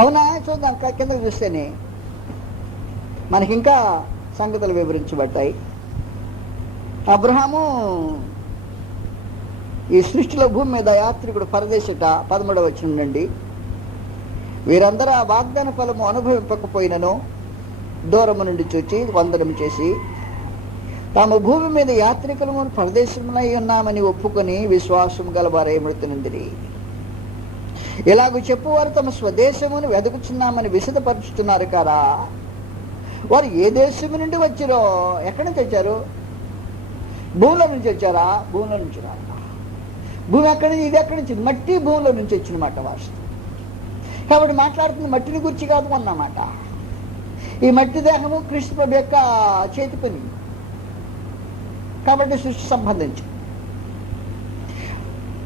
అవునా? చూద్దాం. కిందకు చూస్తేనే మనకి ఇంకా సంగతులు వివరించబడ్డాయి. అబ్రహాము ఈ సృష్టిలో భూమి మీద యాత్రికుడు పరదేశట. 13వ వచనం నుండి, వీరందరూ ఆ వాగ్దాన ఫలము అనుభవింపకపోయినను దూరము నుండి చూచి వందనం చేసి తాము భూమి మీద యాత్రికులము పరదేశములై ఉన్నామని ఒప్పుకొని విశ్వాసం గలవారై మృతునిందిరి. ఇలాగ చెప్పువారు తమ స్వదేశమును వెతుకుచున్నామని విశదపరుచుతున్నారు కదా. వారు ఏ దేశము నుండి వచ్చిరో? ఎక్కడి నుంచి వచ్చారు? భూమిలో నుంచి వచ్చారా? భూమిలో నుంచి రారా? భూమి ఎక్కడి నుంచి? ఇది ఎక్కడి నుంచి? మట్టి భూమిలో నుంచి వచ్చినమాట వాస్తవం. కాబట్టి మాట్లాడుతుంది మట్టిని గురించి కాదు అన్నమాట. ఈ మట్టి దేహము క్రీస్తు ప్రభు యొక్క చేతి పని కాబట్టి సృష్టి సంబంధించి.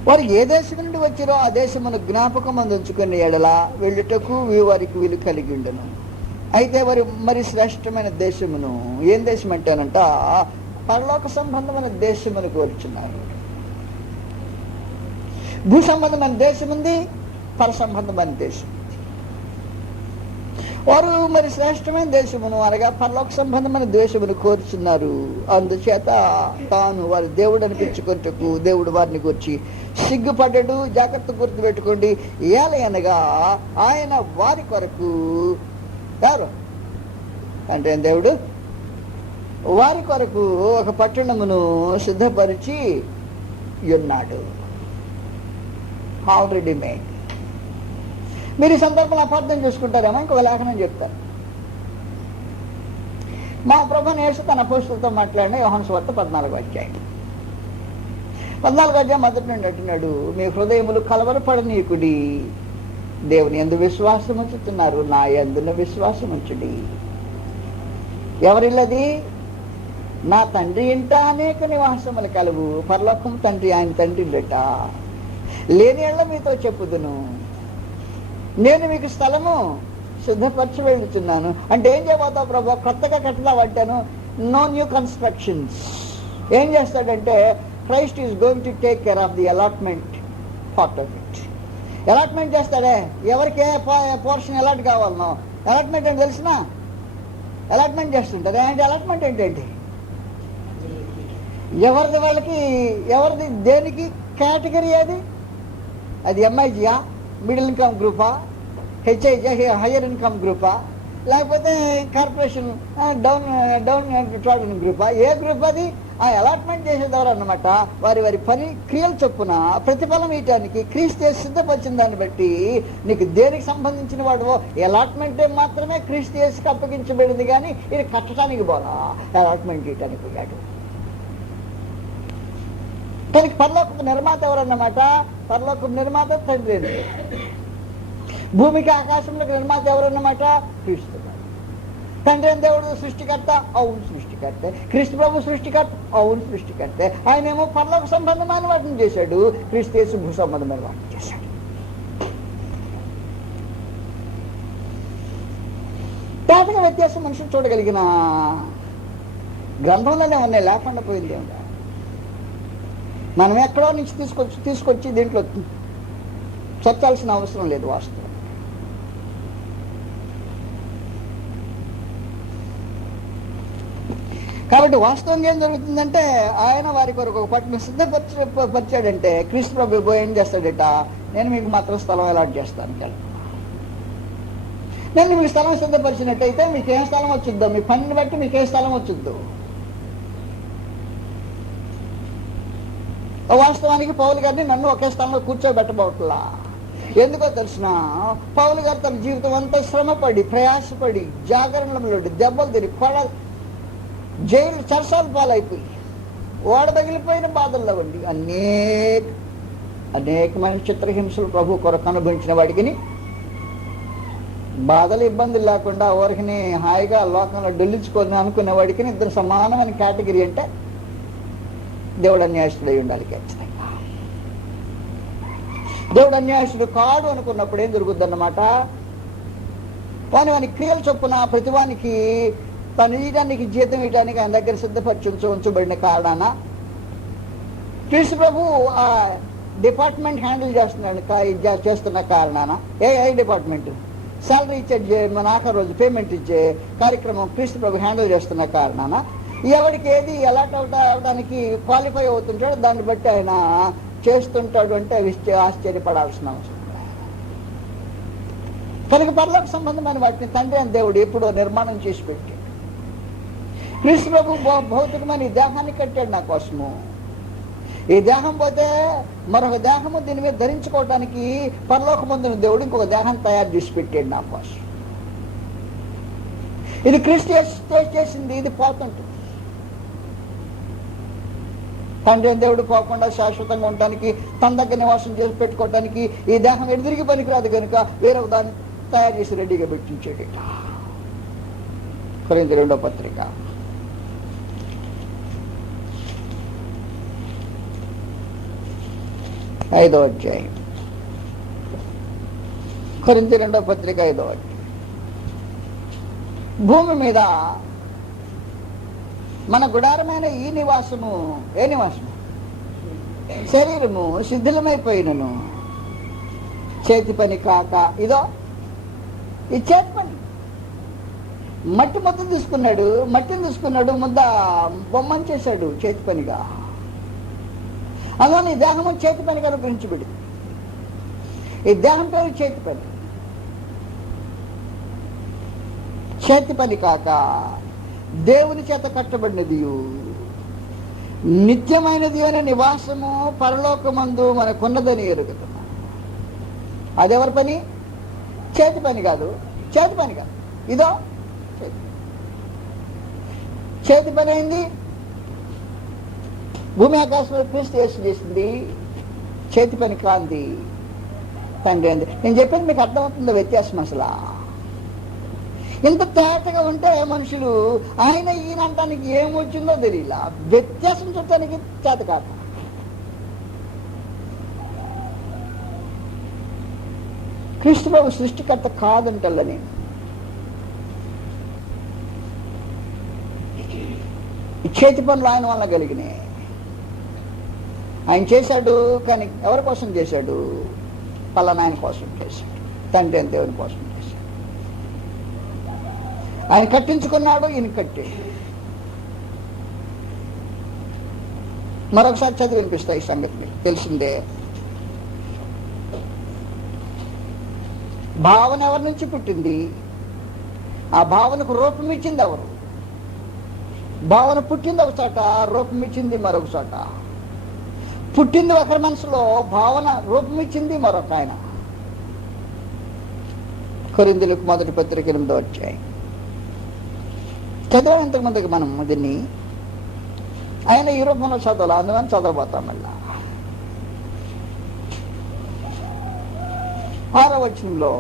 వారు ఏ దేశం నుండి వచ్చిరో ఆ దేశమును జ్ఞాపకం అందించుకునే ఎడల వెళ్ళుటకు వారికి వీలు కలిగి ఉండను. అయితే వారు మరి శ్రేష్టమైన దేశమును, ఏం దేశం అంటేనంట, పరలోక సంబంధమైన దేశమును కోరుచున్నారు. భూ సంబంధమైన దేశం ఉంది, పర సంబంధమైన దేశం ఉంది. వారు మరి శ్రేష్టమైన దేశమును అనగా పరలోక సంబంధమైన దేశమును కోరుచున్నారు. అందుచేత తాను వారి దేవుడు అనిపించుకుంటూ దేవుడు వారిని గురించి సిగ్గుపడ్డాడు. జాగ్రత్త గుర్తు పెట్టుకోండి. ఏలయనగా ఆయన వారి కొరకు, ఎవరు అంటే దేవుడు వారి కొరకు ఒక పట్టణమును సిద్ధపరిచి ఉన్నాడు. Already made. మీరు ఈ సందర్భంలో అపార్థం చేసుకుంటారేమో. ఇంకో లేఖనం చెప్తారు. మా ప్రభువుని యేసు తన అపోస్తలులతో మాట్లాడిన యోహాను సువార్త 14వ అధ్యాయం. 14వ అధ్యాయం మొదటి నుండి అంటున్నాడు, మీ హృదయములు కలవరపడనీకుడి, దేవుని యందు విశ్వాసం ఉంచుతున్నారు, నా యందున విశ్వాసం ఉంచుడి. ఎవరిల్లది? నా తండ్రి ఇంట అనేక నివాసములు కలవు. పరలోకం తండ్రి, ఆయన తండ్రి ఇంట. లేని ఎళ్ళ మీతో చెప్పుదును, నేను మీకు స్థలము సిద్ధపరచి వెళ్తున్నాను. అంటే ఏం చేయబోతావు ప్రభు? కొత్తగా కట్టదాం అంటాను. No new constructions. ఏం చేస్తాడంటే Christ is going to take care of the allotment part of it. Allotment చేస్తాడే. ఎవరికి ఏ పోర్షన్ అలాట్ కావాలనో. అలాట్మెంట్ అంటే తెలిసిన అలాట్మెంట్ చేస్తుంటారు. ఏంటి అలాట్మెంట్ ఏంటండి? ఎవరిది వాళ్ళకి, ఎవరిది దేనికి కేటగిరీ అది? అది ఎంఐజియా, మిడిల్ ఇన్కమ్ గ్రూపా, హెచ్ఐజి హయ్యర్ ఇన్కమ్ గ్రూపా, లేకపోతే కార్పొరేషన్ డౌన్ ట్రాడన్ గ్రూపా? ఏ గ్రూప్ అది? ఆ అలాట్మెంట్ చేసేదవారు అన్నమాట. వారి వారి పని క్రియలు చొప్పున ప్రతిఫలం ఇయటానికి క్రీస్తు సిద్ధపరిచిన దాన్ని బట్టి నీకు దేనికి సంబంధించిన వాడు అలాట్మెంట్ మాత్రమే క్రీస్తు యేసుకి అప్పగించబడింది. కానీ ఇది కట్టడానికి పోలా, అలాట్మెంట్ ఇయటానికి పోయాడు. కానీ పరలోకపు నిర్మాత ఎవరన్నమాట? పరలోకపు నిర్మాత తండ్రి. భూమికి ఆకాశంలోకి నిర్మాత ఎవరన్నమాట? క్రీస్తు. తండ్రి అని దేవుడు సృష్టికర్త, అవును సృష్టికర్తే. క్రీస్తు ప్రభు సృష్టికర్త, అవును సృష్టికర్తే. ఆయన ఏమో పరలోక సంబంధమైన వాటిని చేశాడు, క్రీస్తు యేసు భూ సంబంధమైన వాటిని చేశాడు. తేటగా వ్యత్యాసం మనుషులు చూడగలిగిన గ్రంథంలోనే ఉన్నాయి, లేకుండా పోయింది. మనం ఎక్కడో నుంచి తీసుకొచ్చి దీంట్లో చర్చాల్సిన అవసరం లేదు. వాస్తవం కాబట్టి వాస్తవంగా ఏం జరుగుతుందంటే ఆయన వారి కొరకు ఒక పట్టణం సిద్ధపరిచాడంటే క్రీస్తు ప్రభు ఏం చేస్తాడట? నేను మీకు మాత్రం స్థలం అలాట్ చేస్తాను. నేను మీకు స్థలం సిద్ధపరిచినట్టయితే మీకు ఏ స్థలం వచ్చిద్దో, మీ పనిని బట్టి మీకు ఏ స్థలం వచ్చిద్దో. వాస్తవానికి పౌలు గారిని నన్ను ఒకే స్థలంలో కూర్చోబెట్టబోట్లా. ఎందుకో తెలిసిన, పౌలు గారు తన జీవితం అంతా శ్రమపడి ప్రయాసపడి జాగరణంలో దెబ్బలు తిరిగి జైలు చర్చాలు పాలైపోయి ఓడబగిలిపోయిన బాధల్లో ఉండి అనేకమైన చిత్రహింసలు ప్రభు కొరకు అనుభవించిన వాడికి బాధలు ఇబ్బందులు లేకుండా ఊరికి హాయిగా లోకంలో డొల్లించుకొని అనుకునే వాడికి ఇద్దరు సమానమైన కేటగిరీ అంటే దేవుడు అన్యాయస్తుడై ఉండాలి. ఖచ్చితంగా దేవుడు అన్యాయస్తుడు కాడు అనుకున్నప్పుడు ఏం జరుగుద్ది అన్నమాట? వాని క్రియలు చొప్పున ప్రతివానికి తను ఇయడానికి జీతం ఇయడానికి ఆయన దగ్గర సిద్ధపరిచి ఉంచబడిన కారణాన క్రీస్తు ప్రభు ఆ డిపార్ట్మెంట్ హ్యాండిల్ చేస్తున్న కారణాన ఏ డిపార్ట్మెంట్? శాలరీ ఇచ్చే మన ఆఖరి రోజు పేమెంట్ ఇచ్చే కార్యక్రమం క్రీస్తు ప్రభు హ్యాండిల్ చేస్తున్న కారణాన ఎవరికి ఏది ఎలాట్ అవడానికి క్వాలిఫై అవుతుంటాడో దాన్ని బట్టి ఆయన చేస్తుంటాడు అంటే ఆశ్చర్యపడాల్సిన అవసరం. కనుక పరలోక సంబంధమైన వాటిని తండ్రి అని దేవుడు ఎప్పుడో నిర్మాణం చేసి పెట్టాడు. క్రీస్తు ప్రభు భౌతికమైన ఈ దేహాన్ని కట్టాడు నా కోసము. ఈ దేహం పోతే మరొక దేహము దీని మీద ధరించుకోవడానికి పరలోకమందున దేవుడు ఇంకొక దేహాన్ని తయారు చేసి పెట్టాడు నా కోసం. ఇది క్రీస్తు చేసింది, ఇది పోతుంటుంది. తండ్రి దేవుడు పోకుండా శాశ్వతంగా ఉండడానికి, తన దగ్గర నివాసం చేసి పెట్టుకోవడానికి ఈ దేహం ఎదురికి పనికిరాదు కనుక వేరొక దాన్ని తయారు చేసి రెడీగా పెట్టించాడు. కొరింథీ 2వ పత్రిక 5వ అధ్యాయం. కొరింథీ 2వ పత్రిక 5వ అధ్యాయం. భూమి మీద మన గుడారమైన ఈ నివాసము, ఏ నివాసము? శరీరము శిథిలమైపోయినను చేతి పని కాక, ఇదో ఈ చేతి పని. మట్టి మొత్తం తీసుకున్నాడు, మట్టిని తీసుకున్నాడు, ముద్ద బొమ్మని చేశాడు చేతి పనిగా. అందువల్ల ఈ దేహము చేతి పనిగా రూపించబడి, ఈ దేహం పేరు చేతి పని. చేతి పని కాక దేవుని చేత కట్టబడినది, నిత్యమైనది అనే నివాసము పరలోకమందు మనకున్నదని ఎరుగుతున్నాం. అదెవరి పని? చేతి పని కాదు, చేతి పని కాదు, ఇదో చేతి పని అయింది. భూమి ఆకాశంలో క్రీస్తు యేసు చేసింది చేతి పని కాంతి తండ్రి అంది. నేను చెప్పేది మీకు అర్థమవుతుందో వ్యత్యాసం? అసలు ఇంత తేటగా ఉంటే మనుషులు ఆయన ఈయన అంటానికి ఏమొచ్చిందో తెలియలా, వ్యత్యాసం చూడటానికి చేత కాదు. క్రీస్తు ప్రభు సృష్టికర్త కాదంటల్లని చేతి పనులు ఆయన వల్ల కలిగినాయి. ఆయన చేశాడు, కానీ ఎవరి కోసం చేశాడు? పలానా ఆయన కోసం చేశాడు, తండ్రి అని దేవుని కోసం చేశాడు. ఆయన కట్టించుకున్నాడు, ఈయన కట్టాడు. మరొకసారి చదివి వినిపిస్తాయి ఈ సంగతి, తెలిసిందే. భావన ఎవరి నుంచి పుట్టింది? ఆ భావనకు రూపం ఇచ్చింది ఎవరు? భావన పుట్టింది ఒక చోట, రూపం ఇచ్చింది మరొక చోట. పుట్టింది ఒకరి మనసులో, భావన రూపం ఇచ్చింది మరొక ఆయన. కొరింథీయులకు 1వ పత్రిక 8వ అధ్యాయం. చదివేంతకు ముందుకు మనం దీన్ని ఆయన ఈ రూపంలో చదవాలి, అందుకని చదవబోతాం. మళ్ళా 6వ వచనంలో,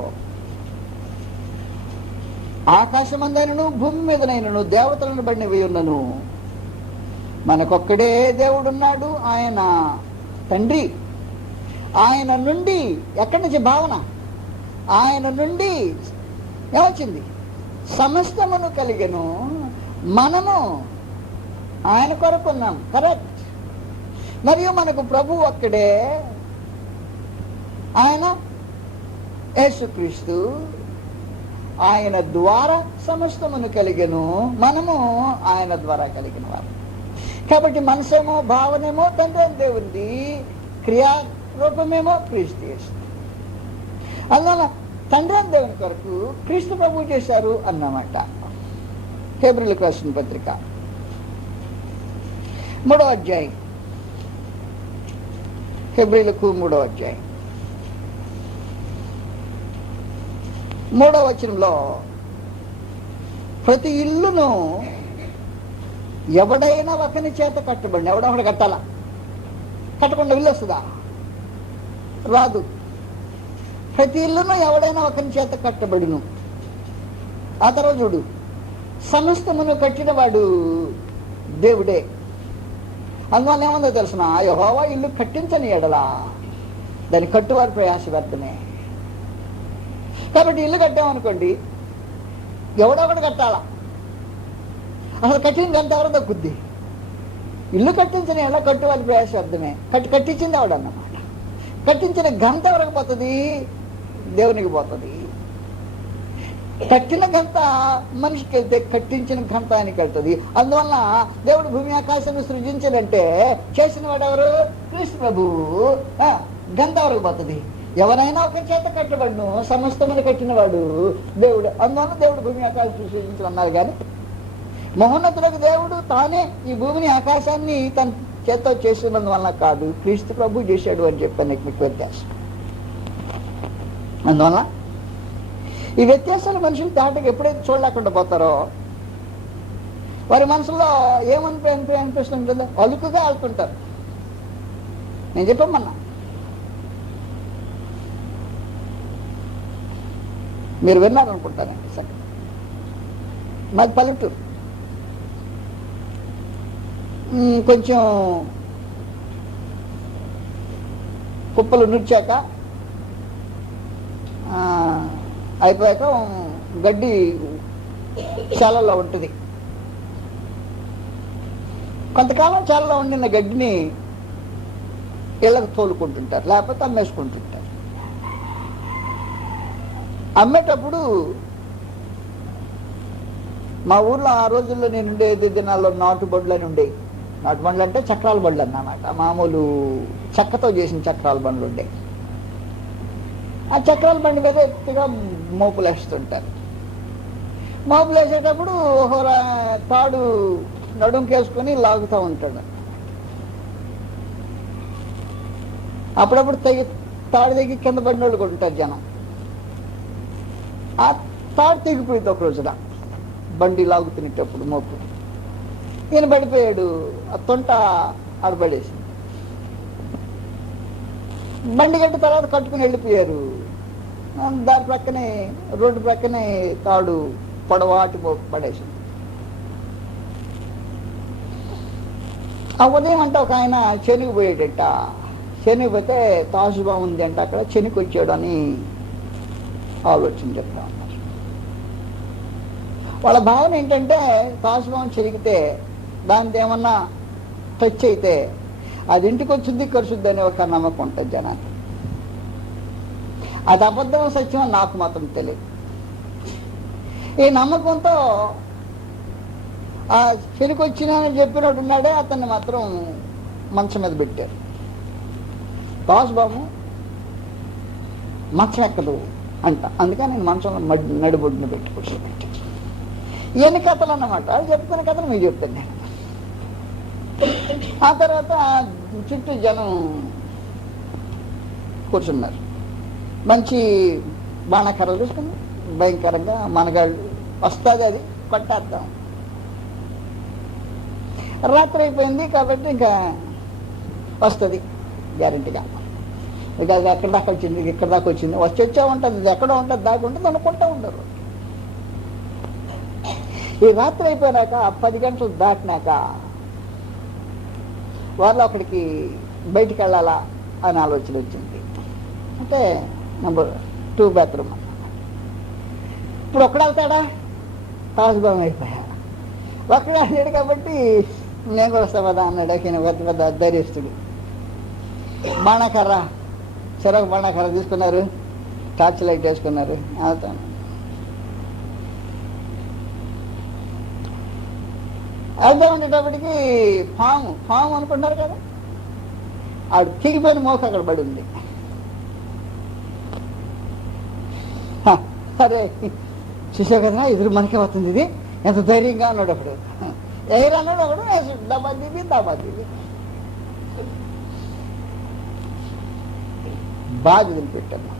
ఆకాశమందైనను భూమి మీదనైనను దేవతలను బడినవి ఉన్నను మనకొక్కడే దేవుడున్నాడు, ఆయన తండ్రి. ఆయన నుండి, ఎక్కడి నుంచి భావన? ఆయన నుండి ఏమొచ్చింది? సమస్తమును కలిగెను, మనము ఆయన కొరకున్నాం. కరెక్ట్. మరియు మనకు ప్రభు ఒక్కడే, ఆయన యేసుక్రీస్తు. ఆయన ద్వారా సమస్తమును కలిగెను, మనము ఆయన ద్వారా కలిగిన వారు. కాబట్టి మనసేమో భావనేమో తండ్రి అని దేవుంది, క్రియారూపమేమో క్రీస్తు యేసు. అందువల్ల తండ్రి అని దేవుని కొరకు క్రీస్తు ప్రభు చేశారు అన్నమాట. హెబ్రీయులకు రాసిన పత్రిక 3వ అధ్యాయం. హెబ్రీయులకు 3వ అధ్యాయం 3వ వచనంలో, ప్రతి ఇల్లును ఎవడైనా ఒకని చేత కట్టబడి, ఎవడొకడు కట్టాలా? కట్టకుండా ఇల్లు వస్తుందా? రాదు. ప్రతి ఇల్లును ఎవడైనా ఒకని చేత కట్టబడిను. ఆ తర్వాత చూడు, సమస్తమును కట్టిన వాడు దేవుడే. అందువల్ల ఏముందో తెలుసిన, యెహోవా ఇల్లు కట్టించని ఎడలా దాని కట్టువారి ప్రయాస వ్యర్థమే. కాబట్టి ఇల్లు కట్టామనుకోండి, ఎవడొకడు కట్టాలా. అసలు కట్టిన గంట ఎవరో దక్కుద్ది. ఇల్లు కట్టించిన ఎలా కట్టువాలి ప్రయాస అర్థమే. కట్టించింది ఎవడన్నమాట. కట్టించిన గంట ఎవరికి పోతుంది? దేవునికి పోతుంది. కట్టిన ఘంట మనిషికి వెళ్తే కట్టించిన ఘంట ఆయనకి వెళ్తుంది. అందువల్ల దేవుడు భూమి ఆకాశాన్ని సృజించాడంటే చేసిన వాడు ఎవరు? క్రీస్తు ప్రభువు. గంట వరకు పోతుంది. ఎవరైనా ఒక చేత కట్టబడును, సమస్తమని కట్టినవాడు దేవుడు. అందువల్ల దేవుడు భూమి ఆకాశం సృజించమన్నారు. కానీ మహోన్నతులకు దేవుడు తానే ఈ భూమిని ఆకాశాన్ని తన చేత చేస్తున్నందువల్ల కాదు, క్రీస్తు ప్రభు చేశాడు అని చెప్పాను. మీకు వ్యత్యాసం. అందువల్ల ఈ వ్యత్యాసాలు మనుషులు దాటకు ఎప్పుడైతే చూడలేకుండా పోతారో వారి మనసులో అనిపిస్తుంటుందో అలుకుగా ఆడుతుంటారు. నేను చెప్పమన్నా, మీరు విన్నారనుకుంటానండి. సరే, మాది పల్లెటూరు. కొంచెం కుప్పలు నూర్చాక అయిపోయాక గడ్డి చాలలో ఉంటుంది. కొంతకాలం చాలలో ఉండిన గడ్డిని ఇళ్ళకు తోలుకుంటుంటారు, లేకపోతే అమ్మేసుకుంటుంటారు. అమ్మేటప్పుడు మా ఊర్లో ఆ రోజుల్లో నేను ఉండేది దినాల్లో నాటు బండ్లు అని ఉండేవి. నాటు బండ్లు అంటే చక్రాల బండ్లు అన్నమాట. మామూలు చెక్కతో చేసిన చక్రాల బండ్లు ఉండేవి. ఆ చక్రాల బండి మీద ఎత్తుగా మోపులు వేస్తుంటారు. మోపులు వేసేటప్పుడు తాడు నడుంకేసుకొని లాగుతూ ఉంటాడు. అప్పుడప్పుడు తాడు దగ్గర కింద పడిన వాళ్ళు కూడా ఉంటారు జనం. ఆ తాడు తెగిపోయింది ఒక రోజున బండి లాగుతున్నప్పుడు మోపు. ఈయన పడిపోయాడు. ఆ తొంట ఆడబడేసింది. బండి గట్టి తర్వాత కట్టుకుని వెళ్ళిపోయారు. దాని ప్రక్కనే రోడ్డు ప్రక్కనే తాడు పొడవాటి పడేసింది. ఆ ఉదయం అంటే ఒక ఆయన చెనుగు పోయేటట్ట. చెనుగు పోతే తాజుబా ఉంది అంటే అక్కడ చెనుకు వచ్చాడు అని ఆలోచన చెప్తా ఉన్నారు. వాళ్ళ భావన ఏంటంటే తాజుబాం చెరిగితే దానిది ఏమన్నా టచ్ అయితే అది ఇంటికి వచ్చింది ఖర్చుద్ది అనే ఒక నమ్మకం ఉంటుంది జనానికి. అది అబద్ధం సత్యం నాకు మాత్రం తెలియదు. ఈ నమ్మకంతో ఆ చెరికొచ్చినా చెప్పినట్టు ఉన్నాడే అతన్ని మాత్రం మంచం మీద పెట్టారు. తాజుబాము మంచం ఎక్కదు అంట. అందుకని నేను మంచంలో నడుబొడ్డును పెట్టి కూర్చోబెట్టాను. ఎన్ని కథలు అన్నమాట. వాళ్ళు చెప్పుకునే కథలు మీకు చెప్తాను నేను. ఆ తర్వాత చుట్టూ జనం కూర్చున్నారు. మంచి బాణకర్రలు చూసుకుని భయంకరంగా మనగాళ్ళు వస్తుంది, అది కొట్టేద్దాం. రాత్రి అయిపోయింది కాబట్టి ఇంకా వస్తుంది గ్యారెంటీగా. ఇక అది ఎక్కడ దాకా వచ్చింది, ఇక్కడ దాకా వచ్చింది, వచ్చే ఉంటుంది, ఇది ఎక్కడో ఉంటుంది, దాకా ఉంటుంది అనుకుంటూ ఉండరు. ఈ రాత్రి అయిపోయినాక 10 గంటలు దాటినాక వాళ్ళు అక్కడికి బయటికి వెళ్ళాలా అని ఆలోచన వచ్చింది. అంటే నెంబర్ 2 బాత్రూమ్. ఇప్పుడు ఒక్కడ వెళ్తాడా? తాజుబాం అయిపోయా. ఒక్కడే అన్నాడు కాబట్టి నేను కూడా వస్తా కదా అన్నాడు. పెద్ద పెద్ద ధైర్యస్తుడు. బాణకర్ర, చెరకు బాణకర్ర తీసుకున్నారు, టార్చ్ లైట్ వేసుకున్నారు. వెళ్తాను. వెళ్తా ఉండేటప్పటికి పాము అనుకుంటారు కదా, ఆడు తెగిపోయిన మోక అక్కడ పడి ఉంది. అరే చూసావు కదా, ఎదురు మనకే వస్తుంది, ఇది ఎంత ధైర్యంగా ఉన్నాడు. అప్పుడు ఎయిర్ అన్నాడు. అప్పుడు దబా దిగి బాగా వదిలిపెట్టాను.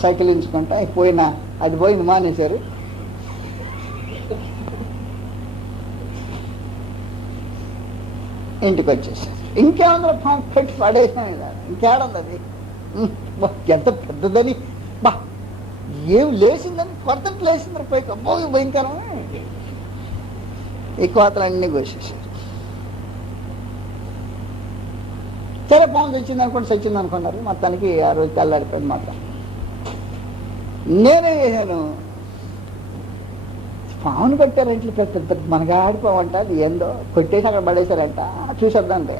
సైకిల్ ఎంచుకుంటా పోయినా అది పోయింది, మానేశారు. ఇంటికి వచ్చేసారు. ఇంకేమన్నా పాము పెట్టి పడేసాం. ఇంకేడుంది అది, ఎంత పెద్దదని, బా ఏం లేచిందని కొరతట్టు లేచిందని పోయి అబ్బోయి భయంకరమే. ఈ కోతలన్నీ కోసేసారు. సరే పాము తెచ్చింది అనుకోండి, చచ్చింది అనుకున్నారు. మొత్తానికి ఆ రోజు తెల్లారిపోయింది మొత్తం. నేనే చేశాను, పామును కొట్టారు ఇంట్లో. పెద్ద పెద్ద మనగా ఆడిపోవంట, అది ఏందో కొట్టేసి అక్కడ పడేశారంట. చూసేద్దాంటే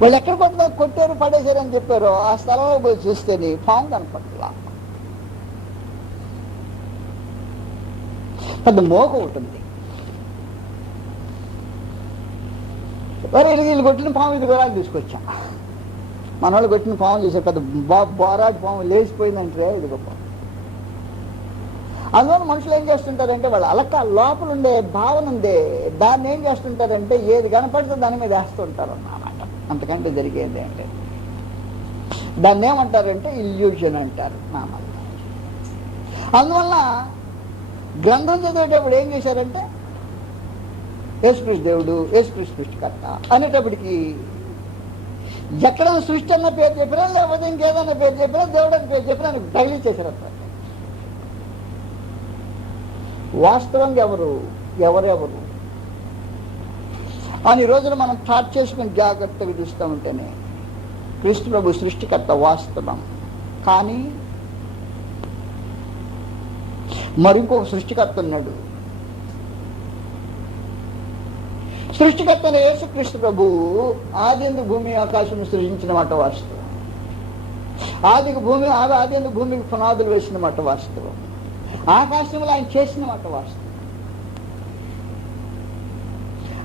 వాళ్ళు ఎక్కడ కొట్టారు పడేశారని చెప్పారు. ఆ స్థలంలో పోయి చూస్తేనే పాము కనపట్లా. పెద్ద మోక ఉంటుంది. మరి వీళ్ళు కొట్టిన పాము ఇది కూడా తీసుకొచ్చా. మన వాళ్ళు కొట్టిన పాము చేసే పెద్ద బోరాటి పాము లేచిపోయిందంటే ఇది గొప్ప. అందువల్ల మనుషులు ఏం చేస్తుంటారంటే వాళ్ళు అలక లోపల ఉండే భావన ఉందే దాన్ని ఏం చేస్తుంటారంటే ఏది కనపడితే దాని మీద వేస్తుంటారు అన్నమాట. అంతకంటే జరిగేది అంటే దాన్ని ఏమంటారంటే ఇల్యూషన్ అంటారు నామల్. అందువల్ల గ్రంథం చదివేటప్పుడు ఏం చేశారంటే యేసుక్రీస్తు దేవుడు, యేసుక్రీస్తు సృష్టికర్త అనేటప్పటికి ఎక్కడ సృష్టి అన్న పేరు చెప్పినా లేకపోతే ఇంకేదన్నా పేరు చెప్పినా దేవుడు అని పేరు చెప్పినా తగిలిచ్చేశారు. వాస్తవంగా ఎవరెవరు అని రోజున మనం థాట్ చేసుకుని జాగ్రత్తగా చూస్తూ ఉంటేనే క్రీస్తు ప్రభు సృష్టికర్త వాస్తవం. కానీ మరింకొక సృష్టికర్త ఉన్నాడు. సృష్టికర్త యేసుక్రీస్తు ప్రభు ఆదిందు భూమి ఆకాశం సృజించిన మాట వాస్తవం. ఆదిందు భూమికి పునాదులు వేసిన మాట వాస్తవం. ఆకాశంలో ఆయన చేసిన మాట వాస్తవం.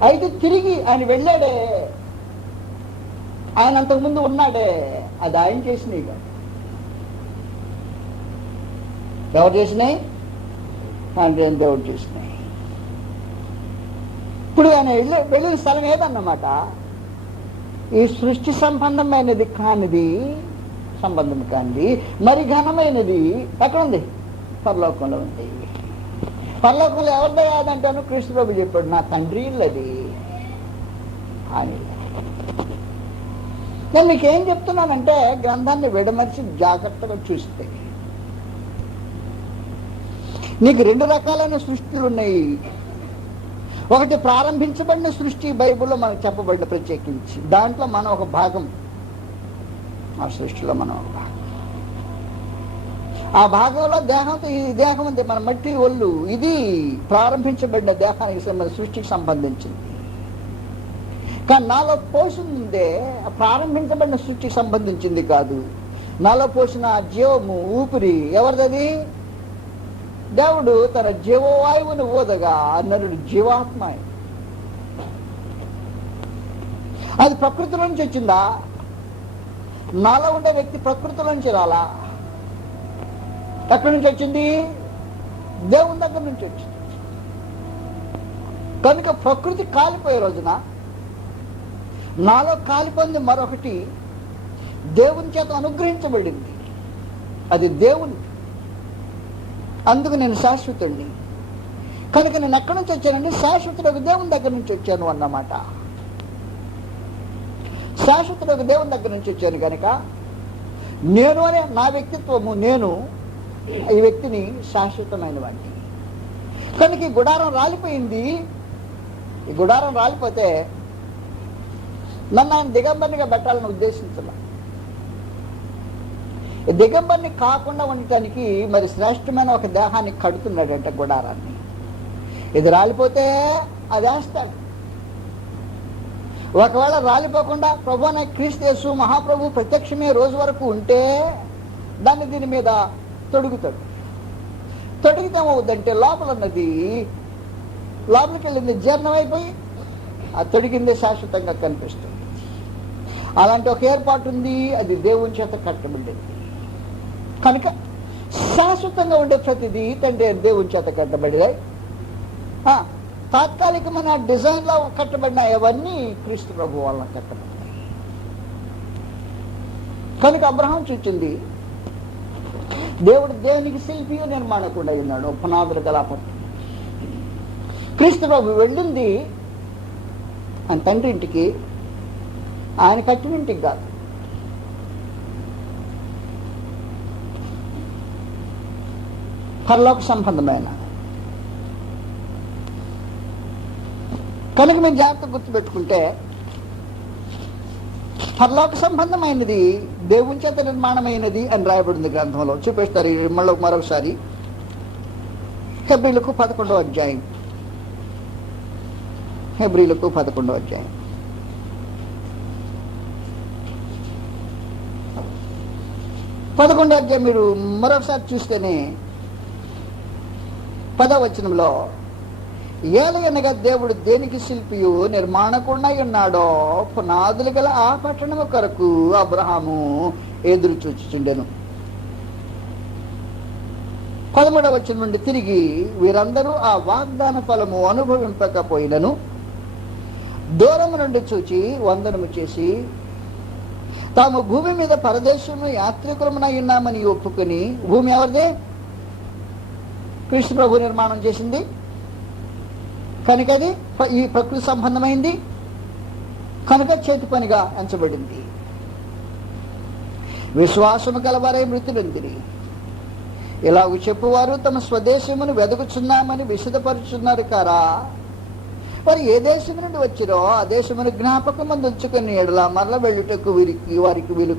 అయితే తిరిగి ఆయన వెళ్ళాడే, ఆయన అంతకుముందు ఉన్నాడే, అది ఆయన చేసినాయి కాదు. ఎవరు చేసినాయి? అంటే దేవుడు చేసినాయి. ఇప్పుడు ఆయన వెళ్ళిన స్థలం ఏదన్నమాట ఈ సృష్టి సంబంధమైనది కానిది, సంబంధం కానిది మరి ఘనమైనది ఎక్కడ ఉంది? పరలోకంలో ఉంది. పరలోకంలో ఎవరిదో కాదంటాను క్రీస్తు ప్రభు చెప్పాడు, నా తండ్రి ఇల్లది అని. నేను మీకేం చెప్తున్నానంటే గ్రంథాన్ని విడమర్చి జాగ్రత్తగా చూస్తే నీకు రెండు రకాలైన సృష్టిలు ఉన్నాయి. ఒకటి ప్రారంభించబడిన సృష్టి బైబిల్లో మనకు చెప్పబడిన ప్రత్యేకించి దాంట్లో మనం ఒక భాగం. ఆ సృష్టిలో మనం ఒక భాగం. ఆ భాగంలో దేహంతో ఈ దేహం ఉంది, మన మట్టి ఒళ్ళు, ఇది ప్రారంభించబడిన దేహానికి సృష్టికి సంబంధించింది. కానీ నాలో పోషిందే ప్రారంభించబడిన సృష్టికి సంబంధించింది కాదు. నాలో పోసిన జీవము, ఊపిరి ఎవరిది? దేవుడు తన జీవవాయువును ఊదగా నరుడు జీవాత్మ. అది ప్రకృతి నుంచి వచ్చిందా? నాలో ఉండే వ్యక్తి ప్రకృతి నుంచి రాలా. ఎక్కడి నుంచి వచ్చింది? దేవుని దగ్గర నుంచి వచ్చింది. కనుక ప్రకృతి కాలిపోయే రోజున నాలో కాలిపోయింది మరొకటి దేవుని చేత అనుగ్రహించబడింది. అది దేవుని. అందుకు నేను శాశ్వతుడిని. కనుక నేను ఎక్కడి నుంచి వచ్చానండి? శాశ్వతుడు దేవుని దగ్గర నుంచి వచ్చాను అన్నమాట. శాశ్వతుడు దేవుని దగ్గర నుంచి వచ్చాను కనుక నేను అనే నా వ్యక్తిత్వము, నేను ఈ వ్యక్తిని శాశ్వతమైన వాడిని. కనుక ఈ గుడారం రాలిపోయింది. ఈ గుడారం రాలిపోతే నన్ను ఆయన దిగంబరినిగా పెట్టాలని ఉద్దేశించాల. దిగంబరిని కాకుండా ఉండటానికి మరి శ్రేష్టమైన ఒక దేహాన్ని కడుతున్నాడంట, గుడారాన్ని. ఇది రాలిపోతే అది వేస్తాడు. ఒకవేళ రాలిపోకుండా ప్రభు అనే క్రీస్తు యేసు మహాప్రభు ప్రత్యక్షమే రోజు వరకు ఉంటే దాన్ని దీని మీద తొడుగుతాడు. తొడిగితే ఏమవుద్దంటే లోపల ఉన్నది లోపలికి వెళ్ళింది జీర్ణమైపోయి ఆ తొడిగిందే శాశ్వతంగా కనిపిస్తుంది. అలాంటి ఒక ఏర్పాటు ఉంది, అది దేవుని చేత కట్టబడింది. కనుక శాశ్వతంగా ఉండే ప్రతిదీ తండ్రి దేవుని చేత కట్టబడినాయి. తాత్కాలికమైన డిజైన్లో కట్టబడిన అవన్నీ క్రీస్తు ప్రభు వలన కట్టబడినాయి. కనుక అబ్రహాం చూచింది దేవుడు దేవునికి శిల్పియు నిర్మాణకుడై ఉన్నాడు, పునాదులు గలాపట్టు. క్రీస్తు ప్రభు వెళ్ళింది ఆయన తండ్రి ఇంటికి, ఆయన కట్టిన ఇంటికి కాదు. పరలోక సంబంధమైన. కనుక మీరు జాగ్రత్తగా గుర్తుపెట్టుకుంటే పరలోక సంబంధమైనది దేవుని చేత నిర్మాణమైనది అని రాయబడింది గ్రంథంలో. చూపిస్తారు మళ్ళీ మరొకసారి. హెబ్రీలకు 11వ అధ్యాయం. హెబ్రీలకు 11వ అధ్యాయం. మీరు మరొకసారి చూస్తేనే 10వ వచనంలో, ఏలయనగా దేవుడు దేనికి శిల్పియు నిర్మాణకుడై ఉన్నాడో పునాదులు గల ఆ పట్టణము కొరకు అబ్రహాము ఎదురు చూచుచుండెను. 13వ వచనం నుండి తిరిగి, వీరందరూ ఆ వాగ్దాన ఫలము అనుభవింపకపోయినను దూరము నుండి చూచి వందనము చేసి తాము భూమి మీద పరదేశము యాత్రికులమునై ఉన్నామని ఒప్పుకొని, భూమి ఎవరిదే? క్రీస్తు ప్రభు నిర్మాణం చేసింది కనుక అది ఈ ప్రకృతి సంబంధమైంది కనుక చేతి పనిగా ఎంచబడింది. విశ్వాసము గలవారై మృతులందిరి. ఇలాగ చెప్పువారు తమ స్వదేశమును వెదకుచున్నామని విశదపరుచున్నారు కారా? వారు ఏ దేశం నుండి వచ్చిరో ఆ దేశమును జ్ఞాపకం మందు ఉంచుకుని ఎడలా మరల వెళ్ళుటకు వారికి వీలు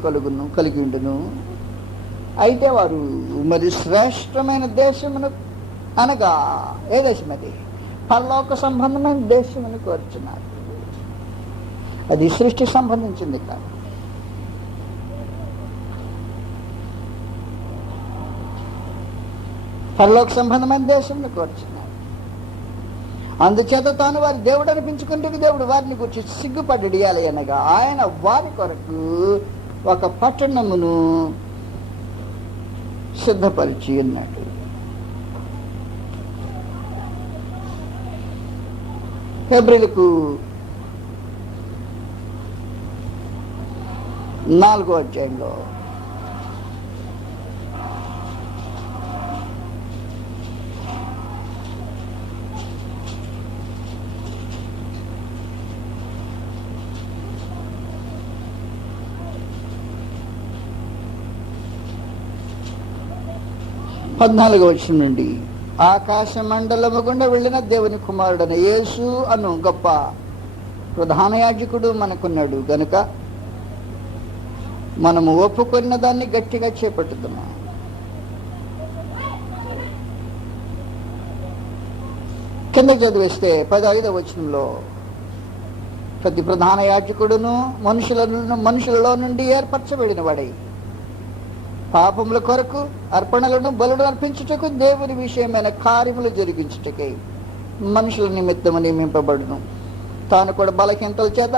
కలిగి ఉండును. అయితే వారు మరి శ్రేష్టమైన దేశమును అనగా ఏ దేశం అది? పరలోక సంబంధమైన దేశమును కోరుచున్నారు. అది సృష్టి సంబంధించింది కాదు. పరలోక సంబంధమైన దేశంలో కోరుచున్నారు. అందుచేత తాను వారి దేవుడు అనిపించుకుంటే దేవుడు వారిని గురించి సిగ్గుపడ్డాడు. అనగా ఆయన వారి కొరకు ఒక పట్టణమును సిద్ధపరిచి ఉన్నాడు. హెబ్రీయులకు 4వ అధ్యాయంలో పద్నాలుగవ వచనం నుండి, ఆకాశ మండలము గుండా వెళ్ళిన దేవుని కుమారుడైన యేసు అను గొప్ప ప్రధాన యాజకుడు మనకున్నాడు గనుక మనము ఒప్పుకున్న దాన్ని గట్టిగా చేపట్టుతున్నాం. కిందకి చదివేస్తే 15వ వచనంలో, ప్రతి ప్రధాన యాజకుడును మనుషులలో నుండి ఏర్పరచబడిన వాడై పాపముల కొరకు అర్పణలను బలుడు అర్పించుటకు దేవుని విషయమైన కార్యములు జరిగించుటకై మనుషుల నిమిత్తము నియమింపబడును. తాను కూడా బలహీనతల చేత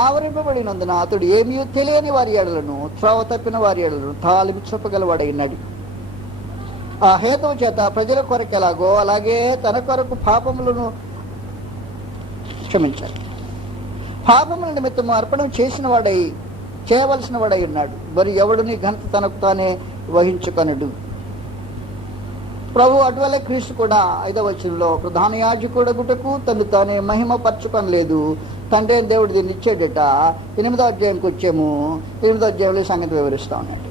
ఆవరింపబడినందున అతడు ఏమీ తెలియని వారి ఎడలను త్రోవ తప్పిన వారి ఎడలను తాలిమి చూపగలవాడైనాడు. ఆ హేతువు చేత ప్రజల కొరకు ఎలాగో అలాగే తన కొరకు పాపములను క్షమించాలి. పాపముల నిమిత్తము అర్పణం చేయవలసిన వాడై ఉన్నాడు. మరి ఎవడుని ఘనత తనకు తానే వహించుకొనడు. ప్రభు అటువలే క్రీస్తు కూడా 5వ వచనంలో ప్రధాన యాజకుడగుటకు తను తానే మహిమ పరచుకొనలేదు, తండ్రి అయిన దేవుడు దీన్ని ఇచ్చాడట. 8వ అధ్యాయంకి వచ్చాము. 8వ అధ్యాయంలో సంగతి వివరిస్తా ఉన్నాడు.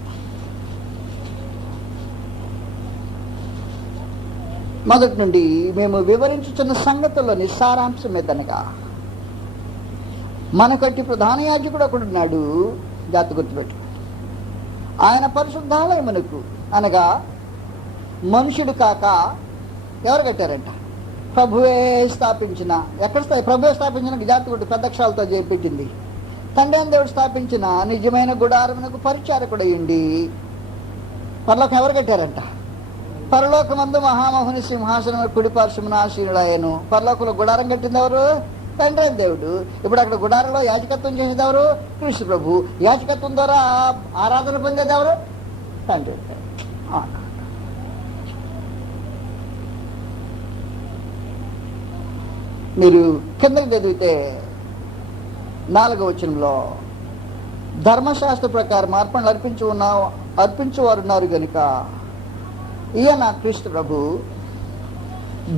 మొదటి నుండి మేము వివరించుతున్న సంగతుల్లోని సారాంశం ఏదనగా, మనకట్టి ప్రధాన యాజకుడు ఒకడున్నాడు. జాతి గుర్తుపెట్టు. ఆయన పరిశుద్ధాలయమునకు అనగా మనుషుడు కాక ఎవరు కట్టారంట? ప్రభువే స్థాపించిన. ప్రభువే స్థాపించిన జాతి గుర్తు పెద్ద అక్షరాలతో చేపెట్టింది. తండ్రి అయిన దేవుడు స్థాపించిన నిజమైన గుడారమునకు పరిచారకుడయ్యండి. పరలోకం ఎవరు కట్టారంట? పరలోకమందు మహామహుని సింహాసనం కుడిపార్శ్వమున ఆసీనుడాయను. పరలోకంలో గుడారం కట్టింది ఎవరు? తండ్రి అయిన దేవుడు. ఇప్పుడు అక్కడ గుడారంలో యాజకత్వం చేసేది ఎవరు? కృష్ణ ప్రభు. యాజకత్వం ద్వారా ఆరాధన పొందేది ఎవరు? తండ్రి. మీరు కిందకి చదివితే 4వ వచనంలో, ధర్మశాస్త్ర ప్రకారం అర్పణలు అర్పించేవారు ఉన్నారు కనుక ఈయన క్రీస్తు ప్రభు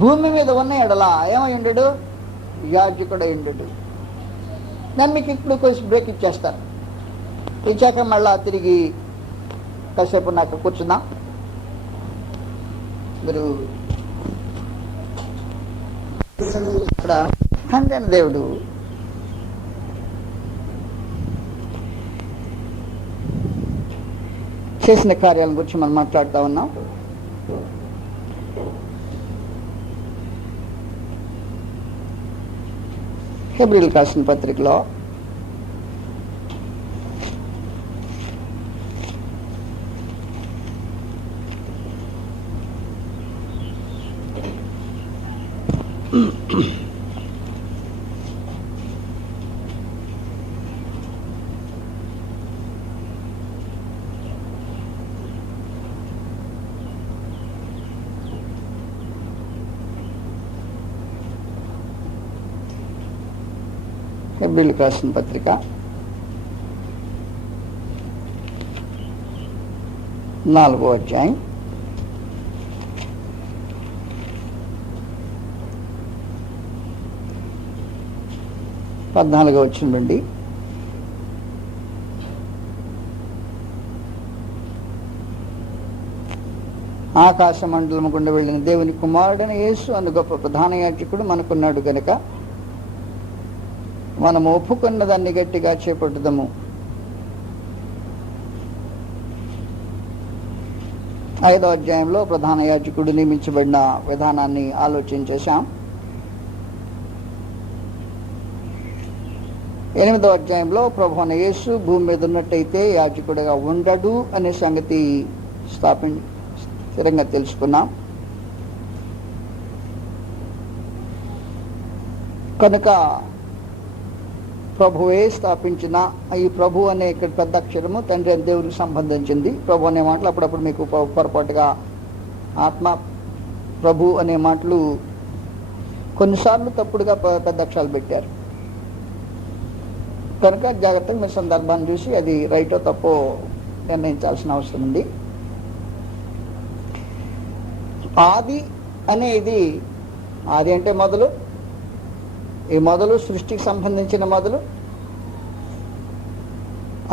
భూమి మీద ఉన్న ఎడల ఏమై ఉండడు? యాజకుడై ఉండడు. నేను మీకు ఇప్పుడు కొంచెం బ్రేక్ ఇచ్చేస్తాను. ఇచ్చాక మళ్ళా తిరిగి కాసేపు నాకు కూర్చుందాం. మీరు ఇక్కడ తండ్రి అయిన దేవుడు చేసిన కార్యాల గురించి మనం మాట్లాడుతూ ఉన్నాం. హెబ్రీయులకు రాసిన పత్రికలో 10వ హెబ్రీయులకు రాసిన పత్రిక 4వ అధ్యాయం 14వ వచనం నుండి ఆకాశ మండలము గుండా వెళ్ళిన దేవుని కుమారుడైన యేసు అందు గొప్ప ప్రధాన యాజకుడు మనకున్నాడు గనుక మనము ఒప్పుకున్న దాన్ని గట్టిగా చేపట్టుదము. 5వ అధ్యాయంలో ప్రధాన యాజకుడు నియమించబడిన విధానాన్ని ఆలోచన చేశాం. 8వ అధ్యాయంలో ప్రభువైన యేసు భూమి మీద ఉన్నట్టయితే యాజకుడిగా ఉండడు అనే సంగతి స్థిరంగా తెలుసుకున్నాం. కనుక ప్రభువే స్థాపించిన ఈ ప్రభు అనే ఇక్కడ పెద్ద అక్షరము తండ్రి అని దేవుడికి సంబంధించింది. ప్రభు అనే మాటలు అప్పుడప్పుడు మీకు పొరపాటుగా ఆత్మ ప్రభు అనే మాటలు కొన్నిసార్లు తప్పుడుగా పెద్ద అక్షరాలు పెట్టారు. కనుక జాగ్రత్తగా మీ సందర్భాన్ని చూసి అది రైటో తప్పో నిర్ణయించాల్సిన అవసరం ఉంది. ఆది అనేది, ఆది అంటే మొదలు, ఈ మొదలు సృష్టికి సంబంధించిన మొదలు,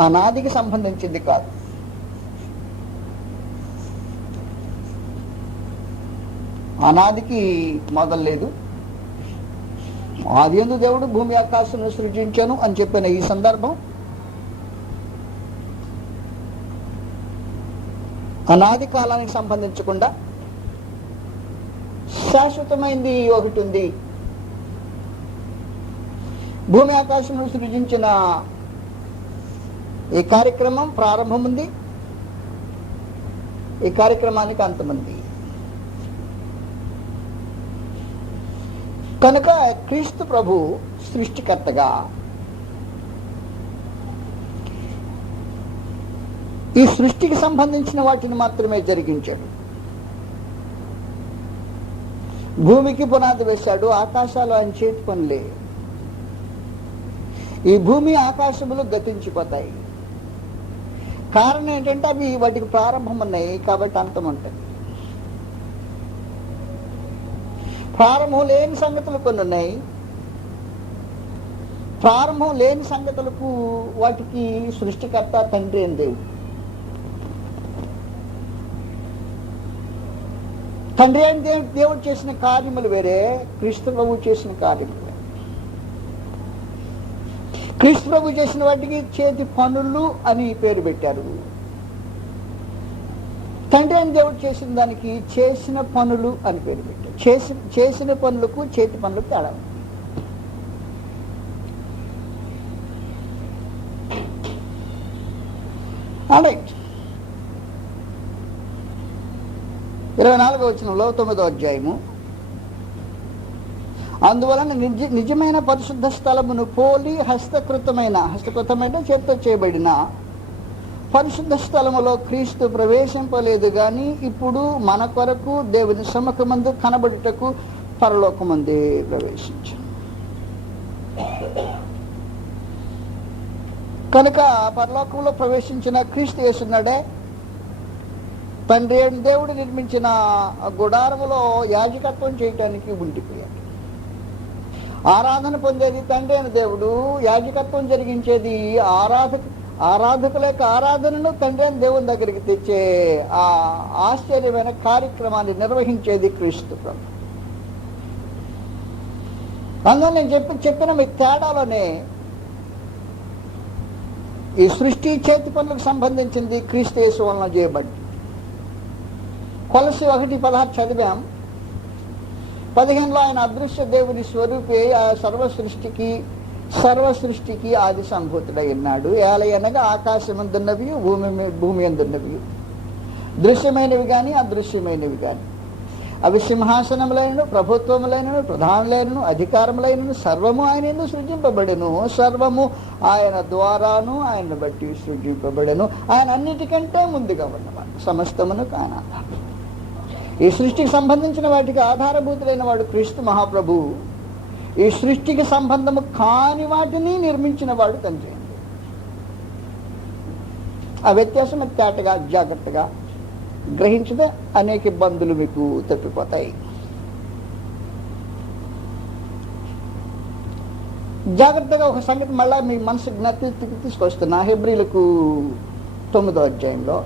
అనాదికి సంబంధించింది కాదు. అనాదికి మొదలు లేదు. ఆదియందు దేవుడు భూమి ఆకాశమును సృజించాను అని చెప్పిన ఈ సందర్భం అనాది కాలానికి సంబంధించకుండా శాశ్వతమైంది ఒకటి ఉంది. భూమి ఆకాశమును సృజించిన ఈ కార్యక్రమం ప్రారంభం ఉంది, ఈ కార్యక్రమానికి అంతముంది. కనుక క్రీస్తు ప్రభు సృష్టికర్తగా ఈ సృష్టికి సంబంధించిన వాటిని మాత్రమే జరిగించాడు. భూమికి పునాది వేశాడు. ఆకాశాలు ఆయన చేతి పనులే. ఈ భూమి ఆకాశములు గతించిపోతాయి. కారణం ఏంటంటే అవి వాటికి ప్రారంభం ఉన్నాయి కాబట్టి అంతం ఉంటుంది. ప్రారంభం లేని సంగతులు కొన్ని ఉన్నాయి. ప్రారంభం లేని సంగతులకు వాటికి సృష్టికర్త తండ్రి అని దేవుడు. తండ్రి అని దేవుడు చేసిన కార్యములు వేరే, క్రీస్తు ప్రభు చేసిన కార్యములు వేరే. క్రీస్తు ప్రభు చేసిన వాటికి చేతి పనులు అని పేరు పెట్టారు. తండ్రి అని దేవుడు చేసిన దానికి చేసిన పనులు అని పేరు పెట్టారు. చేసిన పనులకు చేతి పనులకు తేడా. రైట్. 24వ వచనంలో 9వ అధ్యాయము, అందువలన నిజమైన పరిశుద్ధ స్థలమును పోలి హస్తకృతమైన చేత్తో చేయబడిన పరిశుద్ధ స్థలములో క్రీస్తు ప్రవేశింపలేదు గాని ఇప్పుడు మన కొరకు దేవుని సముఖమందు కనబడుటకు పరలోకమందే ప్రవేశించాడు. కనుక పరలోకంలో ప్రవేశించిన క్రీస్తు యేసున్నాడే తండ్రి దేవుడు నిర్మించిన గుడారములో యాజకత్వం చేయటానికి ఉండిపోయాడు. ఆరాధన పొందేది తండ్రి అయిన దేవుడు, యాజకత్వం జరిగించేది ఆరాధకుల యొక్క ఆరాధనను తండ్రి అయిన దేవుని దగ్గరికి తెచ్చే ఆ ఆశ్చర్యమైన కార్యక్రమాన్ని నిర్వహించేది క్రీస్తు ప్రభు. అందులో నేను చెప్పిన మీ తేడాలోనే ఈ సృష్టి చేతి పనులకు సంబంధించింది క్రీస్తు యేసు వలన చేయబడింది. కొలసి 1:16 చదివాం. 15లో ఆయన అదృశ్య దేవుని స్వరూపే ఆ సర్వ సృష్టికి ఆది సంభూతుడై ఉన్నాడు. ఏలయనగా ఆకాశమందున్నవి భూమి అందున్నవి, దృశ్యమైనవి కానీ అదృశ్యమైనవి కానీ, అవి సింహాసనములైనను ప్రభుత్వములైనను ప్రధానులైనను అధికారములైనను సర్వము ఆయన ఎందుకు సృజింపబడెను. సర్వము ఆయన ద్వారాను ఆయన బట్టి సృజింపబడెను. ఆయన అన్నిటికంటే ముందుగా ఉన్నవాడు, సమస్తమును కాన. ఈ సృష్టికి సంబంధించిన వాటికి ఆధారభూతులైన వాడు క్రీస్తు మహాప్రభు. ఈ సృష్టికి సంబంధము కాని వాటిని నిర్మించిన వాడు తండ్రి. ఆ వ్యత్యాసం తేటగా జాగ్రత్తగా గ్రహించితే అనేక ఇబ్బందులు మీకు తప్పిపోతాయి. జాగ్రత్తగా ఒక సంగతి మళ్ళా మీ మనసు జ్ఞాపకం తీసుకొస్తున్నా. హెబ్రీలకు 9వ అధ్యాయంలో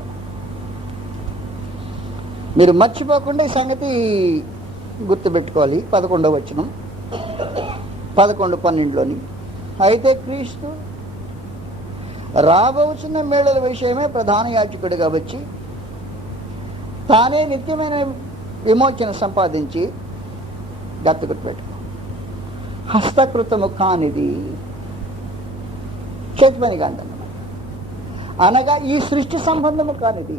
మీరు మర్చిపోకుండా ఈ సంగతి గుర్తుపెట్టుకోవాలి. 11వ వచనం 11-12లోని, అయితే క్రీస్తు రాబోచున్న మేళల విషయమే ప్రధాన యాజకుడిగా వచ్చి తానే నిత్యమైన విమోచన సంపాదించి గుర్తుపెట్టుకో, హస్తకృతము కానిది చేతి పని కాందన్నమాట. అనగా ఈ సృష్టి సంబంధము కానిది.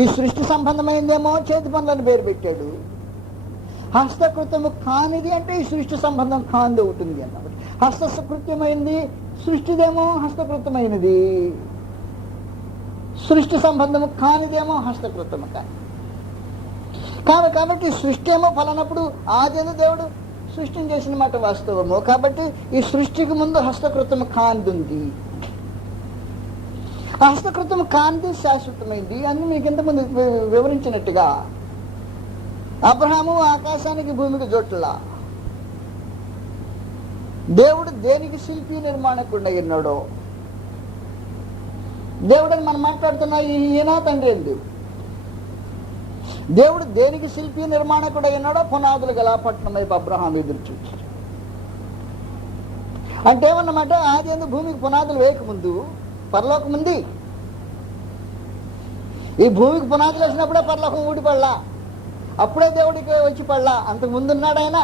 ఈ సృష్టి సంబంధమైందేమో చేతి పనులను పేరు పెట్టాడు. హస్తకృతము కానిది అంటే ఈ సృష్టి సంబంధం కాంది ఉంటుంది అన్నమాట. హస్తకృత్యమైంది సృష్టిదేమో హస్తకృతమైనది, సృష్టి సంబంధము కానిదేమో హస్తకృతము కాని. కాబట్టి సృష్టి ఏమో ఫలనప్పుడు ఆదిన దేవుడు సృష్టిని చేసిన మాట వాస్తవము. కాబట్టి ఈ సృష్టికి ముందు హస్తకృతము కానిది ఉంది. హస్తకృతము కానిది శాశ్వతమైంది అని మీకు ఇంతకుముందు వివరించినట్టుగా అబ్రహాము ఆకాశానికి భూమికి జోట్లా దేవుడు దేనికి శిల్పి నిర్మాణకుండా ఉన్నాడో, దేవుడని మనం మాట్లాడుతున్నా ఈయన తండ్రి ఏంది, దేవుడు దేనికి శిల్పి నిర్మాణకుడు ఉన్నాడో పునాదులు గల పట్టణం వైపు అబ్రహాం ఎదురు చూచాడు. అంటే ఏమన్నమాట, ఆది ఎందు భూమికి పునాదులు వేయకముందు పరలోకం ఉంది. ఈ భూమికి పునాదులు వేసినప్పుడే పరలోకం ఊడిపడలా, అప్పుడే దేవుడికి వచ్చి పడలా. అంతకుముందు ఉన్నాడు ఆయన.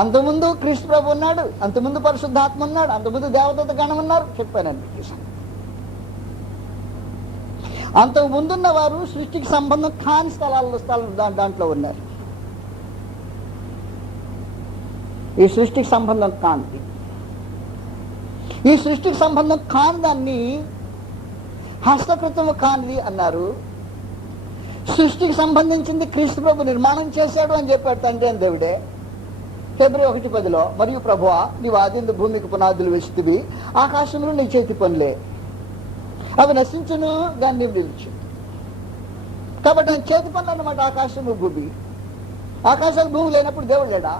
అంతకుముందు క్రీస్తు ప్రభు ఉన్నాడు, అంతకుముందు పరిశుద్ధాత్మ ఉన్నాడు, అంతకుముందు దేవదూత గణం ఉన్నారు. చెప్పానండి. అంతకు ముందున్న వారు సృష్టికి సంబంధం కాని దాంట్లో ఉన్నారు. ఈ సృష్టికి సంబంధం కానిది, ఈ సృష్టికి సంబంధం కాని దాన్ని హస్తకృతము కానిది అన్నారు. సృష్టికి సంబంధించింది క్రీస్తు ప్రభు నిర్మాణం చేశాడు అని చెప్పాడు తండ్రి అని దేవుడే. ఫిబ్రవరి 1:10 మరియు ప్రభువా నీవు ఆదిందు భూమికి పునాదులు వేసితివి, ఆకాశంలో నీ చేతి పనులే, అవి నశించును దాన్ని నిలిచు. కాబట్టి ఆయన చేతి పనులు అన్నమాట ఆకాశము భూమి. ఆకాశాలు భూమి లేనప్పుడు దేవుడు లేడా,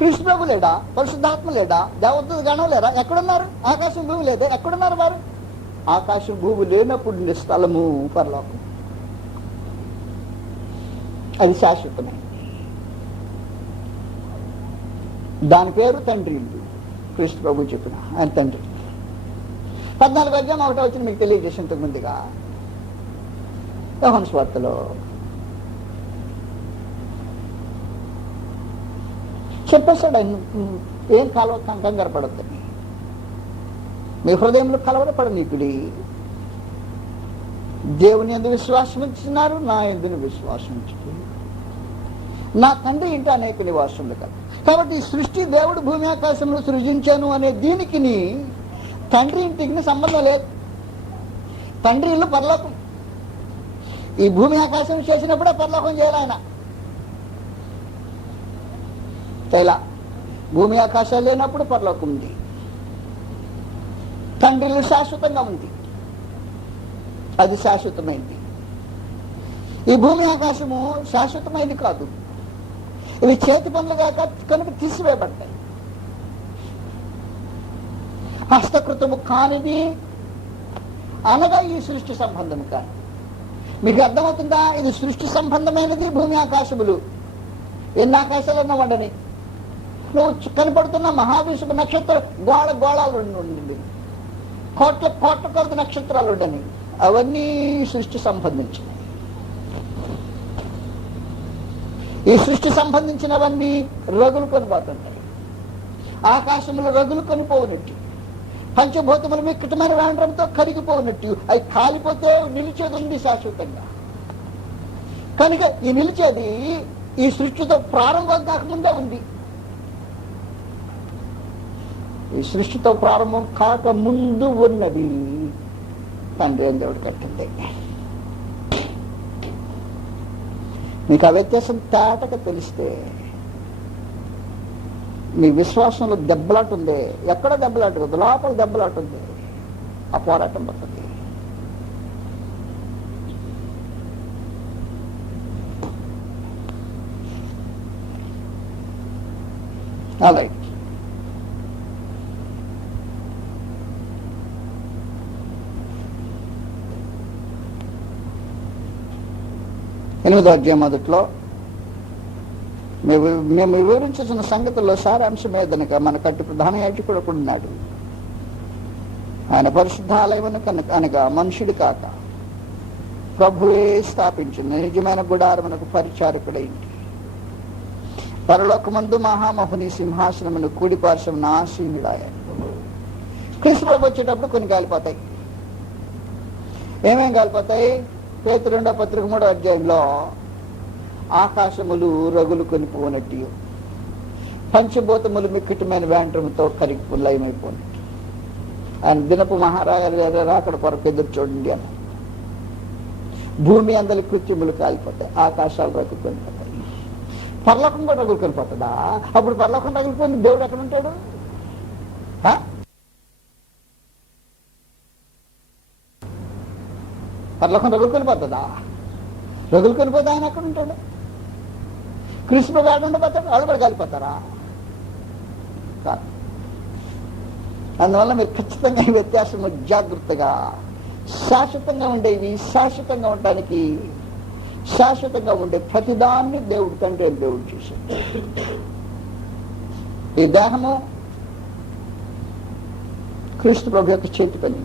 కృష్ణ ప్రభు లేడా, పరిశుద్ధాత్మ లేడా, దేవదూత గణం లేరా? ఎక్కడున్నారు? ఆకాశం భూమి లేదే, ఎక్కడున్నారు వారు? ఆకాశం భూమి లేనప్పుడు స్థలము పరలోకం. అది శాశ్వతమే. దాని పేరు తండ్రి ఇల్లు. కృష్ణ ప్రభు చెప్పిన ఆయన తండ్రి. 14:1 మీకు తెలియజేసి ఇంతకు ముందుగా యోహాను సువార్తలో చెప్పేశాడు ఆయన, ఏం కంగారు పడొద్దని, మీ హృదయంలో కలవరపడనీకుడి. దేవుని యందు విశ్వాసం ఉంచుతున్నారు, నా యందు విశ్వాసం ఉంచుతుంది. నా తండ్రి ఇంటి అనేక నివాసములు కాదు. కాబట్టి ఈ సృష్టి దేవుడు భూమి ఆకాశంలో సృజించాను అనే దీనికి తండ్రి ఇంటికి సంబంధం లేదు. తండ్రి ఇల్లు పరలోకం. ఈ భూమి ఆకాశం చేసినప్పుడే పరలోకం చేయాలి ఆయన. ఇలా భూమి ఆకాశాలు లేనప్పుడు పరలోకం ఉంది. తండ్రి ఇల్లు శాశ్వతంగా ఉంది, అది శాశ్వతమైంది. ఈ భూమి ఆకాశము శాశ్వతమైంది కాదు, ఇవి చేతి పనులుగా కనుక తీసివేయబడతాయి. హస్తకృతము కానిది అనగా ఈ సృష్టి సంబంధం కాదు. మీకు అర్థమవుతుందా? ఇది సృష్టి సంబంధమైనది. భూమి ఆకాశములు ఎన్ని ఆకాశాలన్నా వండని, నువ్వు కనపడుతున్న మహావిశ్వ నక్షత్ర గోళాలు ఉండి కోట్ల కొద్ది నక్షత్రాలు ఉండని, అవన్నీ సృష్టి సంబంధించినవి. ఈ సృష్టి సంబంధించినవన్నీ రగులు కొనిపోతుంటాయి. ఆకాశంలో రగులు కొనిపోనట్టు, పంచభూతములు మిక్కటమైన రాండ్రంతో కరిగిపోనట్టు అవి కాలిపోతే నిలిచేది ఉంది శాశ్వతంగా. కనుక ఈ నిలిచేది ఈ సృష్టితో ప్రారంభం కాకముందే ఉంది. ఈ సృష్టితో ప్రారంభం కాక ముందు ఉన్నది తండ్రి అని దేవుడు కట్టింది. మీకు ఆ వ్యత్యాసం తేటగా తెలిస్తే మీ విశ్వాసంలో దెబ్బలాట ఉంది. ఎక్కడ దెబ్బలాట ఉంది? లోపల దెబ్బలాట ఉంది. ఆ పోరాటం పడుతుంది. అలాగే 8వ అధ్యాయం మొదట్లో మేము వివరించిన సంగతుల్లో సారాంశం ఏదనక మన కట్టు ప్రధాన యాజకుడు ఉన్నాడు. ఆయన పరిశుద్ధాలయమును అనగా మనుషుడు కాక ప్రభువే స్థాపించిన నిజమైన గుడారమునకు పరిచారకుడైంది. పరలోకమందు మహామహుని సింహాసనమును కూడిపార్శ్వమున ఆసీనుడాయన. క్రీస్తు ప్రభు వచ్చేటప్పుడు కొన్ని కాలిపోతాయి. ఏమేం కాలిపోతాయి? పేతురు 2వ పత్రిక 3వ అధ్యాయంలో ఆకాశములు రగులు కొనిపోనట్టు, పంచభూతములు మిక్కటమైన వేంట్రముతో కరిగి లయమైపోయినట్టు. ఆయన దినపు మహారాజు రాకడ కొరకు ఎదురు చూడండి అని. భూమి అందరి కృత్యములు కాలిపోతాయి, ఆకాశాలు రగులుకొనిపోతాయి, పరలోకం కూడా రగులుకొనిపోతుందా? అప్పుడు పరలోకం రగులుకొని దేవుడు ఎక్కడ ఉంటాడు? పరలోకం రగులుకొనిపోతుందా? రగులుకొనిపోతే ఆయన ఎక్కడ ఉంటాడు? క్రీస్తు ప్రభు ఎక్కడ ఉండిపోతాడు? వాళ్ళు కూడా కాలిపోతారా? కాదు. అందువల్ల మీరు ఖచ్చితంగా ఈ వ్యత్యాసము జాగ్రత్తగా, శాశ్వతంగా ఉండేవి శాశ్వతంగా ఉండటానికి, శాశ్వతంగా ఉండే ప్రతిదాన్ని దేవుడు తండ్రి దేవుడు చేశాడు. ఈ దేహము క్రీస్తు ప్రభు యొక్క చేతి పని.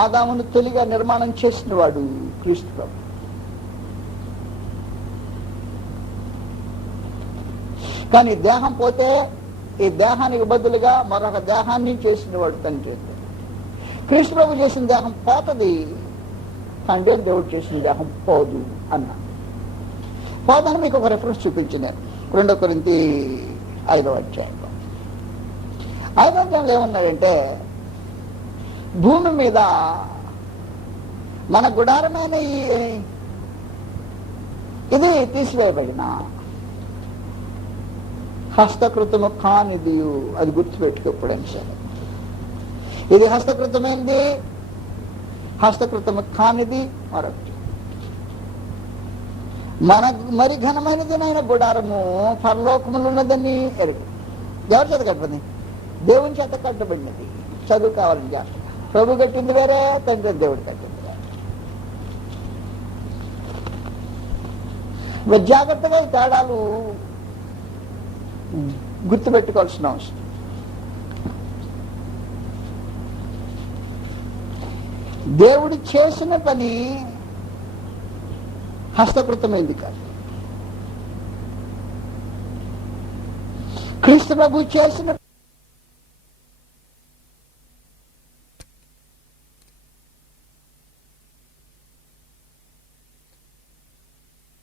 ఆదామును తొలిగా నిర్మాణం చేసిన వాడు క్రీస్తు ప్రభు. కానీ దేహం పోతే ఈ దేహానికి బదులుగా మరొక దేహాన్ని చేసిన వాడు తండ్రి. క్రీస్తు ప్రభు చేసిన దేహం పోతుంది, తండ్రి దేవుడు చేసిన దేహం పోదు అన్నా. పోదని మీకు ఒక రెఫరెన్స్ చూపించింది నేను 2 కొరింథీ 5వ అధ్యాయంలో. 5వ అధ్యాయంలో ఏమన్నాడంటే, భూమి మీద మన గుడారమైన ఇది తీసివేయబడిన హస్తకృతము కానిది, అది గుర్తుపెట్టుకోకపోవడం సరే. ఇది హస్తకృతమైనది, హస్తకృతము కానిది మరొకటి. మన మరి ఘనమైనది నాయన గుడారము పరలోకములు ఉన్నదని ఎరుగు. ఎవరి చేత కట్టబడింది? దేవుని చేత కట్టబడినది. చదువు కావాలని జాగ్రత్త. ప్రభు కట్టింది వేరే, తండ్రి దేవుడు కట్టింది వేరే. జాగ్రత్తగా ఈ తేడాలు గుర్తుపెట్టుకోవాల్సిన అవసరం. దేవుడు చేసిన పని హస్తకృతమైంది కాదు. క్రీస్తు ప్రభు చేసిన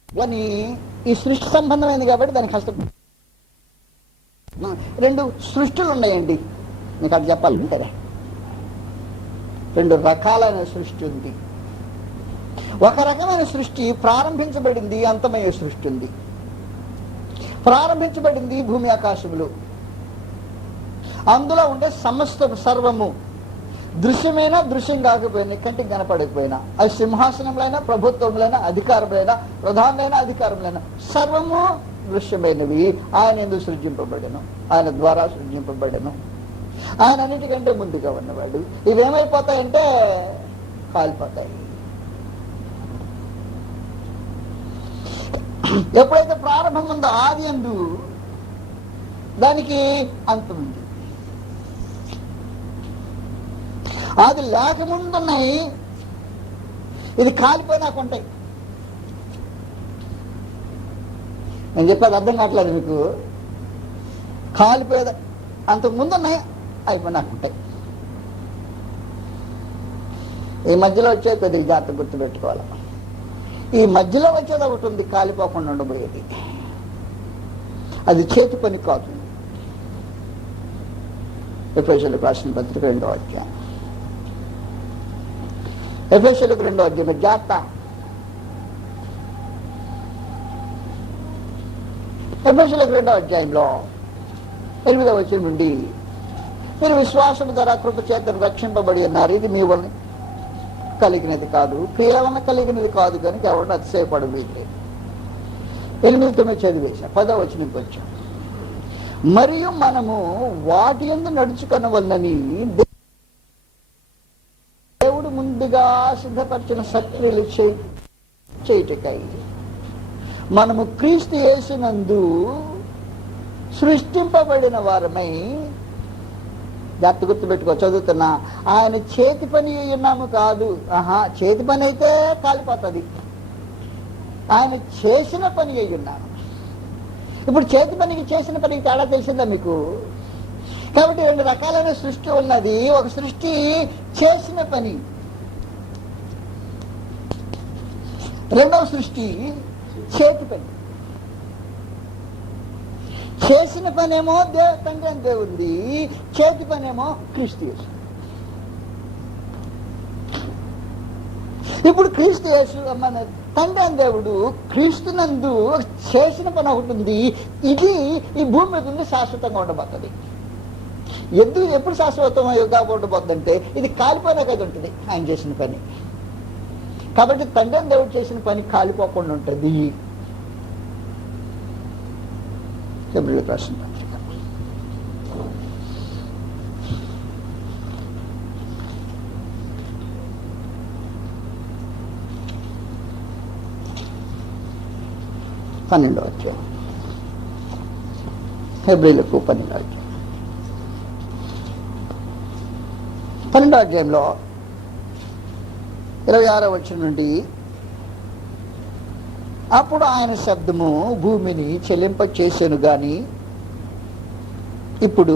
అని ఈ సృష్టి సంబంధమైంది కాబట్టి దానికి హస్తం. 2 సృష్టిలు ఉన్నాయండి, మీకు అది చెప్పాలంటే 2 రకాలైన సృష్టి ఉంది. ఒక రకమైన సృష్టి ప్రారంభించబడింది, అంతమయ్యే సృష్టి ఉంది. ప్రారంభించబడింది భూమి ఆకాశములు, అందులో ఉండే సమస్త సర్వము దృశ్యమైనా దృశ్యం కాకపోయినా, కంటికి కనపడకపోయినా, అది సింహాసనములైనా ప్రభుత్వములైనా అధికారములైనా ప్రధానమైన అధికారములైనా సర్వము దృశ్యమైనవి. ఆయన ఎందుకు సృజింపబడను, ఆయన ద్వారా సృజింపబడను. ఆయన అన్నిటికంటే ముందుగా ఉన్నవాడు. ఇవేమైపోతాయంటే కాలిపోతాయి. ఎప్పుడైతే ప్రారంభం ఉందో ఆది యందు దానికి అంతం ఉంది. అది లేకముందున్నాయి, ఇది కాలిపోయినాక ఉంటాయి. నేను చెప్పేది అర్థం కావట్లేదు మీకు? కాలిపోయేది అంతకు ముందున్నాయి, అయిపోయినాక ఉంటాయి. ఈ మధ్యలో వచ్చేది కొద్దిగా జాగ్రత్త గుర్తుపెట్టుకోవాలి. ఈ మధ్యలో వచ్చేది ఒకటి ఉంది, కాలిపోకుండా ఉండబోయేది. అది చేతి పని కాదు. ఎఫెసీయులకు రాసిన పత్రిక 2వ అధ్యాయం. ఎఫెసీయులకు 2వ అధ్యాయం జాగ్రత్త. ఎఫెసీయులకు 2వ అధ్యాయంలో 8వ వచనం నుండి, మీరు విశ్వాసం ద్వారా కృప చేత రక్షింపబడి ఉన్నారు, ఇది మీ వలన కలిగినది కాదు, క్రియల వలన కలిగినది కాదు, కనుక ఎవరిని అతిశయపడు. 8, 9 చదివేశా. 10వ వచనంకి వచ్చాం. మరియు మనము వాటి యందు నడుచుకొనవలనని దేవుడు ముందుగా సిద్ధపరిచిన సక్రియలు చేయుటకై మనము క్రీస్తు యేసునందు సృష్టింపబడిన వారమై, జాగ్రత్త గుర్తుపెట్టుకో, చదువుతున్నా, ఆయన చేతి పని ఉన్నాము కాదు. చేతి పని అయితే కాలిపోతుంది. ఆయన చేసిన పని అయి ఉన్నాము. ఇప్పుడు చేతి పనికి చేసిన పనికి తేడా తెలిసిందా మీకు? కాబట్టి 2 రకాలైన సృష్టి ఉన్నది. ఒక సృష్టి చేసిన పని, రెండవ సృష్టి చేతి పని. చేసిన పనేమో తండ్రి అని దేవుంది, చేతి పనేమో క్రీస్తు యేసు. ఇప్పుడు క్రీస్తు యేసు మన తండ్రి అని దేవుడు క్రీస్తునందు చేసిన పని ఒకటి ఉంది. ఇది ఈ భూమి మీద ఉండి శాశ్వతంగా ఉండబోతుంది. ఎప్పుడు శాశ్వతంగా ఉండబోతుంది అంటే, ఇది కాలిపోయినాక అది ఉంటుంది ఆయన చేసిన పని. కాబట్టి తండ్రి అని దేవుడు చేసిన పని కాలిపోకుండా ఉంటుంది. హెబ్రీయులకు రాసిన పత్రిక 12వ అధ్యాయం. హెబ్రీయులకు 12వ అధ్యాయం. 12వ అధ్యాయంలో 26వ వచనం నుండి, అప్పుడు ఆయన శబ్దము భూమిని చెల్లింప చేశాను గాని ఇప్పుడు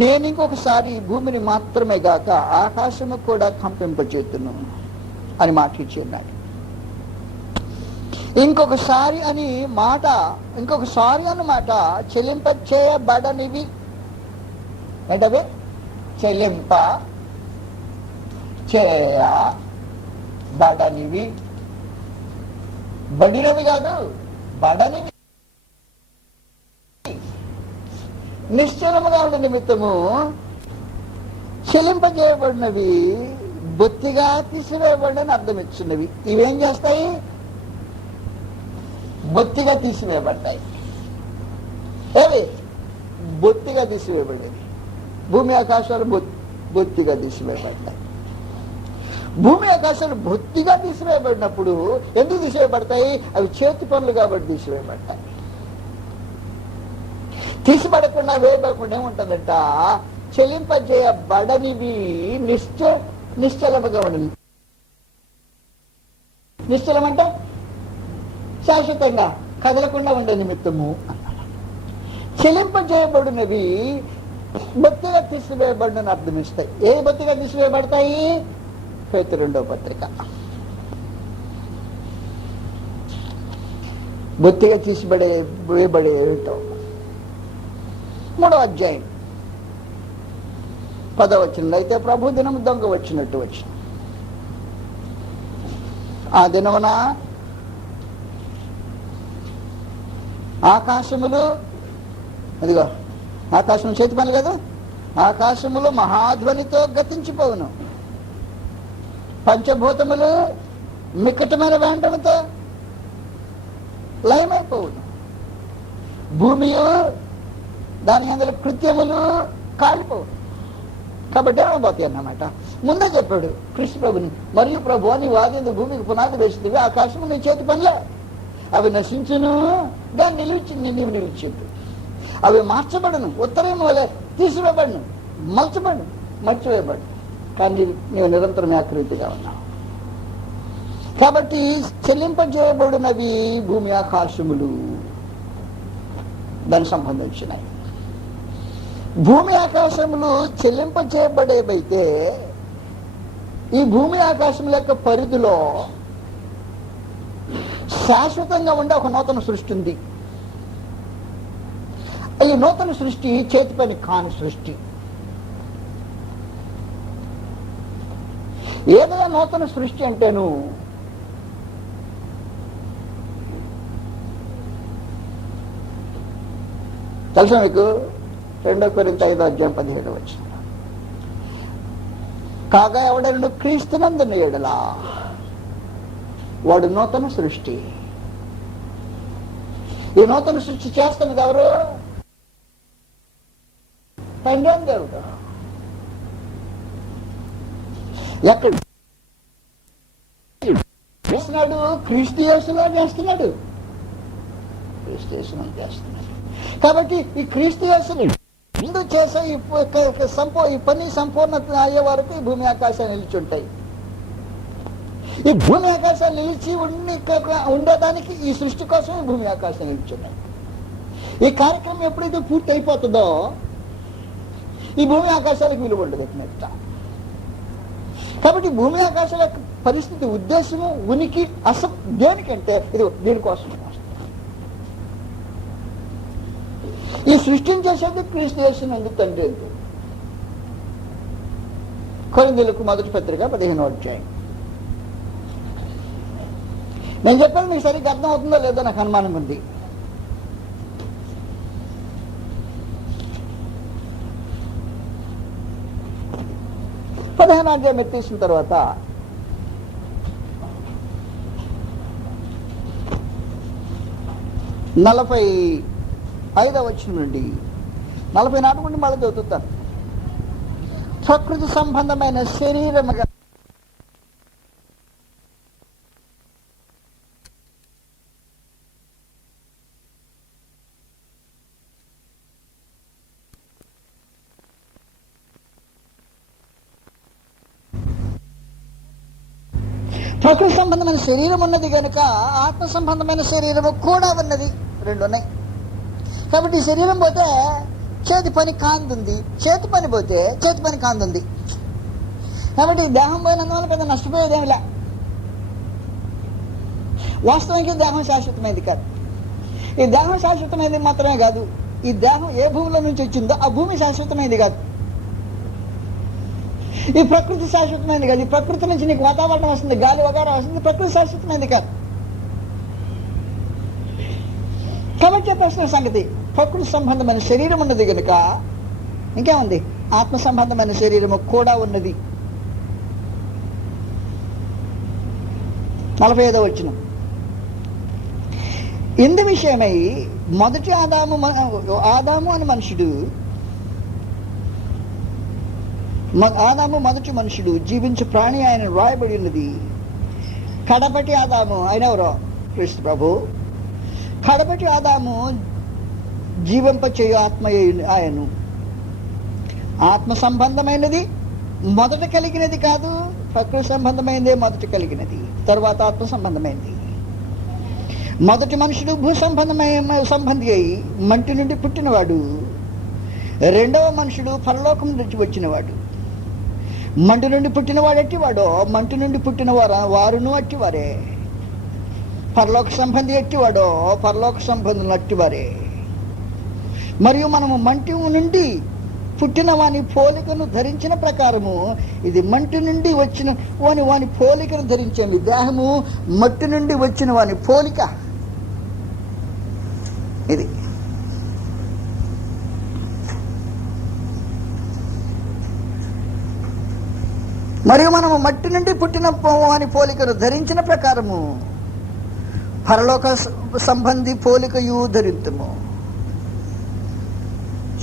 నేను ఇంకొకసారి భూమిని మాత్రమే గాక ఆకాశము కూడా కంపింపచేతును అని మాట ఇచ్చి ఉన్నాడు. ఇంకొకసారి అన్నమాట చెల్లింప చేయబడనివి ఏంటవి? చెల్లింప చేయబడనివి, బడినవి కాదు, బడనివి, నిశ్చలముగా ఉండే నిమిత్తము చెల్లింపజేయబడినవి బొత్తిగా తీసివేయబడినని అర్థం ఇచ్చినవి. ఇవేం చేస్తాయి? బొత్తిగా తీసివేయబడ్డాయి. ఏవి? బొత్తిగా తీసివేయబడ్డాయి. భూమి ఆకాశాలు బొత్తిగా తీసివేయబడ్డాయి. భూమి ఆకాశాలు బొత్తిగా తీసివేయబడినప్పుడు ఎందుకు తీసివేయబడతాయి? అవి చేతి పనులు కాబట్టి తీసివేయబడతాయి. తీసిపడకుండా వేయబడకుండా ఏముంటుందంట? చెల్లింపజేయబడనివి నిశ్చలముగా ఉండని. నిశ్చలం అంటే శాశ్వతంగా కదలకుండా ఉండే నిమిత్తము. చెల్లింపజేయబడినవి బొత్తిగా తీసివేయబడినని అర్థమిస్తాయి. ఏ బొత్తిగా తీసివేయబడతాయి? పేతురు 2వ పత్రిక. బొత్తిగా వేయబడే ఏమిటో 3వ అధ్యాయం 10వ వచనంలో, అయితే ప్రభు దినం దొంగ వచ్చినట్టు వచ్చిన ఆ దినమున ఆకాశములు, అదిగో ఆకాశం చేతి పని కదా, ఆకాశములు మహాధ్వనితో గతించిపోవును, పంచభూతములు మిక్కటమైన వేంటముతో లయమైపోవును, భూమియు దాని అందులో కృత్యములు కాలిపోవును. కాబట్టి ఏమవుతాయి అన్నమాట. ముందే చెప్పాడు కృష్ణ ప్రభుని, మరియు ప్రభు నీ వాది భూమికి పునాది వేసింది, ఆకాశము నీ చేతి పనిలే, అవి నశించును దాన్ని నిలిచింది, నీవు నిలిచింది, అవి మార్చబడును, ఉత్తరం వల్ల తీసివేయబడును, మర్చివేయబడు, కానీ నీవు నిరంతరం ఏకరీతిగా ఉన్నావు. కాబట్టి చెల్లింపజేయబడినవి భూమి ఆకాశములు దానికి సంబంధించినవి. భూమి ఆకాశములు చెల్లింపజేయబడేవైతే ఈ భూమి ఆకాశముల యొక్క పరిధిలో శాశ్వతంగా ఉండే ఒక నూతన సృష్టి ఉంది. ఈ నూతన సృష్టి చేతి పని కాని సృష్టి. ఏదైనా నూతన సృష్టి అంటేను తెలుసా మీకు? 2 కొరింథీ 5:17 కాగా ఎవడను క్రీస్తునందున్న ఎడల వాడు నూతన సృష్టి. ఈ నూతన సృష్టి చేస్తున్నది ఎవరు? తండ్రి దేవుడు. ఎక్కడ చేస్తున్నాడు? క్రీస్తు యేసులో చేస్తున్నాడు. క్రీస్తు యేసులో చేస్తున్నాడు. కాబట్టి ఈ క్రీస్తు యేసుని ముందు చేసే ఈ పని సంపూర్ణత అయ్యే వరకు ఈ భూమి ఆకాశాలు నిలిచి ఉంటాయి. ఈ భూమి ఆకాశాలు నిలిచి ఉండడానికి ఈ సృష్టి కోసం ఈ భూమి ఆకాశాలు నిలిచి ఉన్నాయి. ఈ కార్యక్రమం ఎప్పుడైతే పూర్తి అయిపోతుందో ఈ భూమి ఆకాశాలకు విలువ ఉండదు. కాబట్టి భూమి ఆకాశాల పరిస్థితి, ఉద్దేశము, ఉనికి అసలు దేనికంటే ఇది దీనికోసం. ఈ సృష్టిని చేసేది క్రీస్తు యేసునందు తండ్రి. కొరింథీయులకు మొదటి పత్రిక 15వ అధ్యాయం. నేను చెప్పాను మీకు సరిగ్గా అర్థం అవుతుందో లేదో నాకు అనుమానం ఉంది. అధ్యాయం ఎత్తేసిన తర్వాత 45వ వచనం నుండి 44 నుండి మళ్ళీ చదువుతాను. ప్రకృతి సంబంధమైన శరీరముగా ప్రకృతి సంబంధమైన శరీరం ఉన్నది కనుక ఆత్మ సంబంధమైన శరీరము కూడా ఉన్నది. 2 ఉన్నాయి. కాబట్టి ఈ శరీరం పోతే చేతి పని కాందుంది, చేతి పని పోతే చేతి పని కాందుంది. కాబట్టి దేహం పోయినందువల్ల పెద్ద నష్టపోయేదేమిలా. వాస్తవానికి దేహం శాశ్వతమైంది కాదు. ఈ దేహం శాశ్వతమైంది మాత్రమే కాదు, ఈ దేహం ఏ భూమిలో నుంచి వచ్చిందో ఆ భూమి శాశ్వతమైంది కాదు. ఈ ప్రకృతి శాశ్వతమైంది కాదు. ఈ ప్రకృతి నుంచి నీకు వాతావరణం వస్తుంది, గాలి వగైరా వస్తుంది, ప్రకృతి శాశ్వతమైంది కాదు. కాబట్టి చెప్పేసిన సంగతి, ప్రకృతి సంబంధమైన శరీరం ఉన్నది కనుక ఇంకేముంది, ఆత్మ సంబంధమైన శరీరము కూడా ఉన్నది. 45వ వచనం. ఇందు విషయమై మొదటి ఆదాము అని మనుషుడు, ఆదాము మొదటి మనుషుడు జీవించు ప్రాణి ఆయన రాయబడి ఉన్నది. కడపటి ఆదాము ఆయన ఎవరో? క్రీస్తు ప్రభు. కడపటి ఆదాము జీవింపచేయు ఆత్మ ఆయను. ఆత్మ సంబంధమైనది మొదట కలిగినది కాదు, ప్రకృతి సంబంధమైనదే మొదట కలిగినది, తర్వాత ఆత్మ సంబంధమైనది. మొదటి మనుషుడు భూ సంబంధి అయి మంటి నుండి పుట్టినవాడు. 2వ మనుషుడు పరలోకం నుంచి వచ్చినవాడు. మంటి నుండి పుట్టినవాడు ఎట్టివాడో మంటి నుండి పుట్టిన వారును అట్టివారే. పరలోక సంబంధి ఎట్టివాడో పరలోక సంబంధులు అట్టివారే. మరియు మనము మంటి నుండి పుట్టిన వాని పోలికను ధరించిన ప్రకారము, ఇది మంటి నుండి వచ్చిన వాని పోలికను ధరించండి. దేహము మట్టి నుండి వచ్చిన వాని పోలిక ఇది. మరియు మనము మట్టి నుండి పుట్టిన వాని పోలికను ధరించిన ప్రకారము పరలోక సంబంధి పోలికయు ధరింతుము.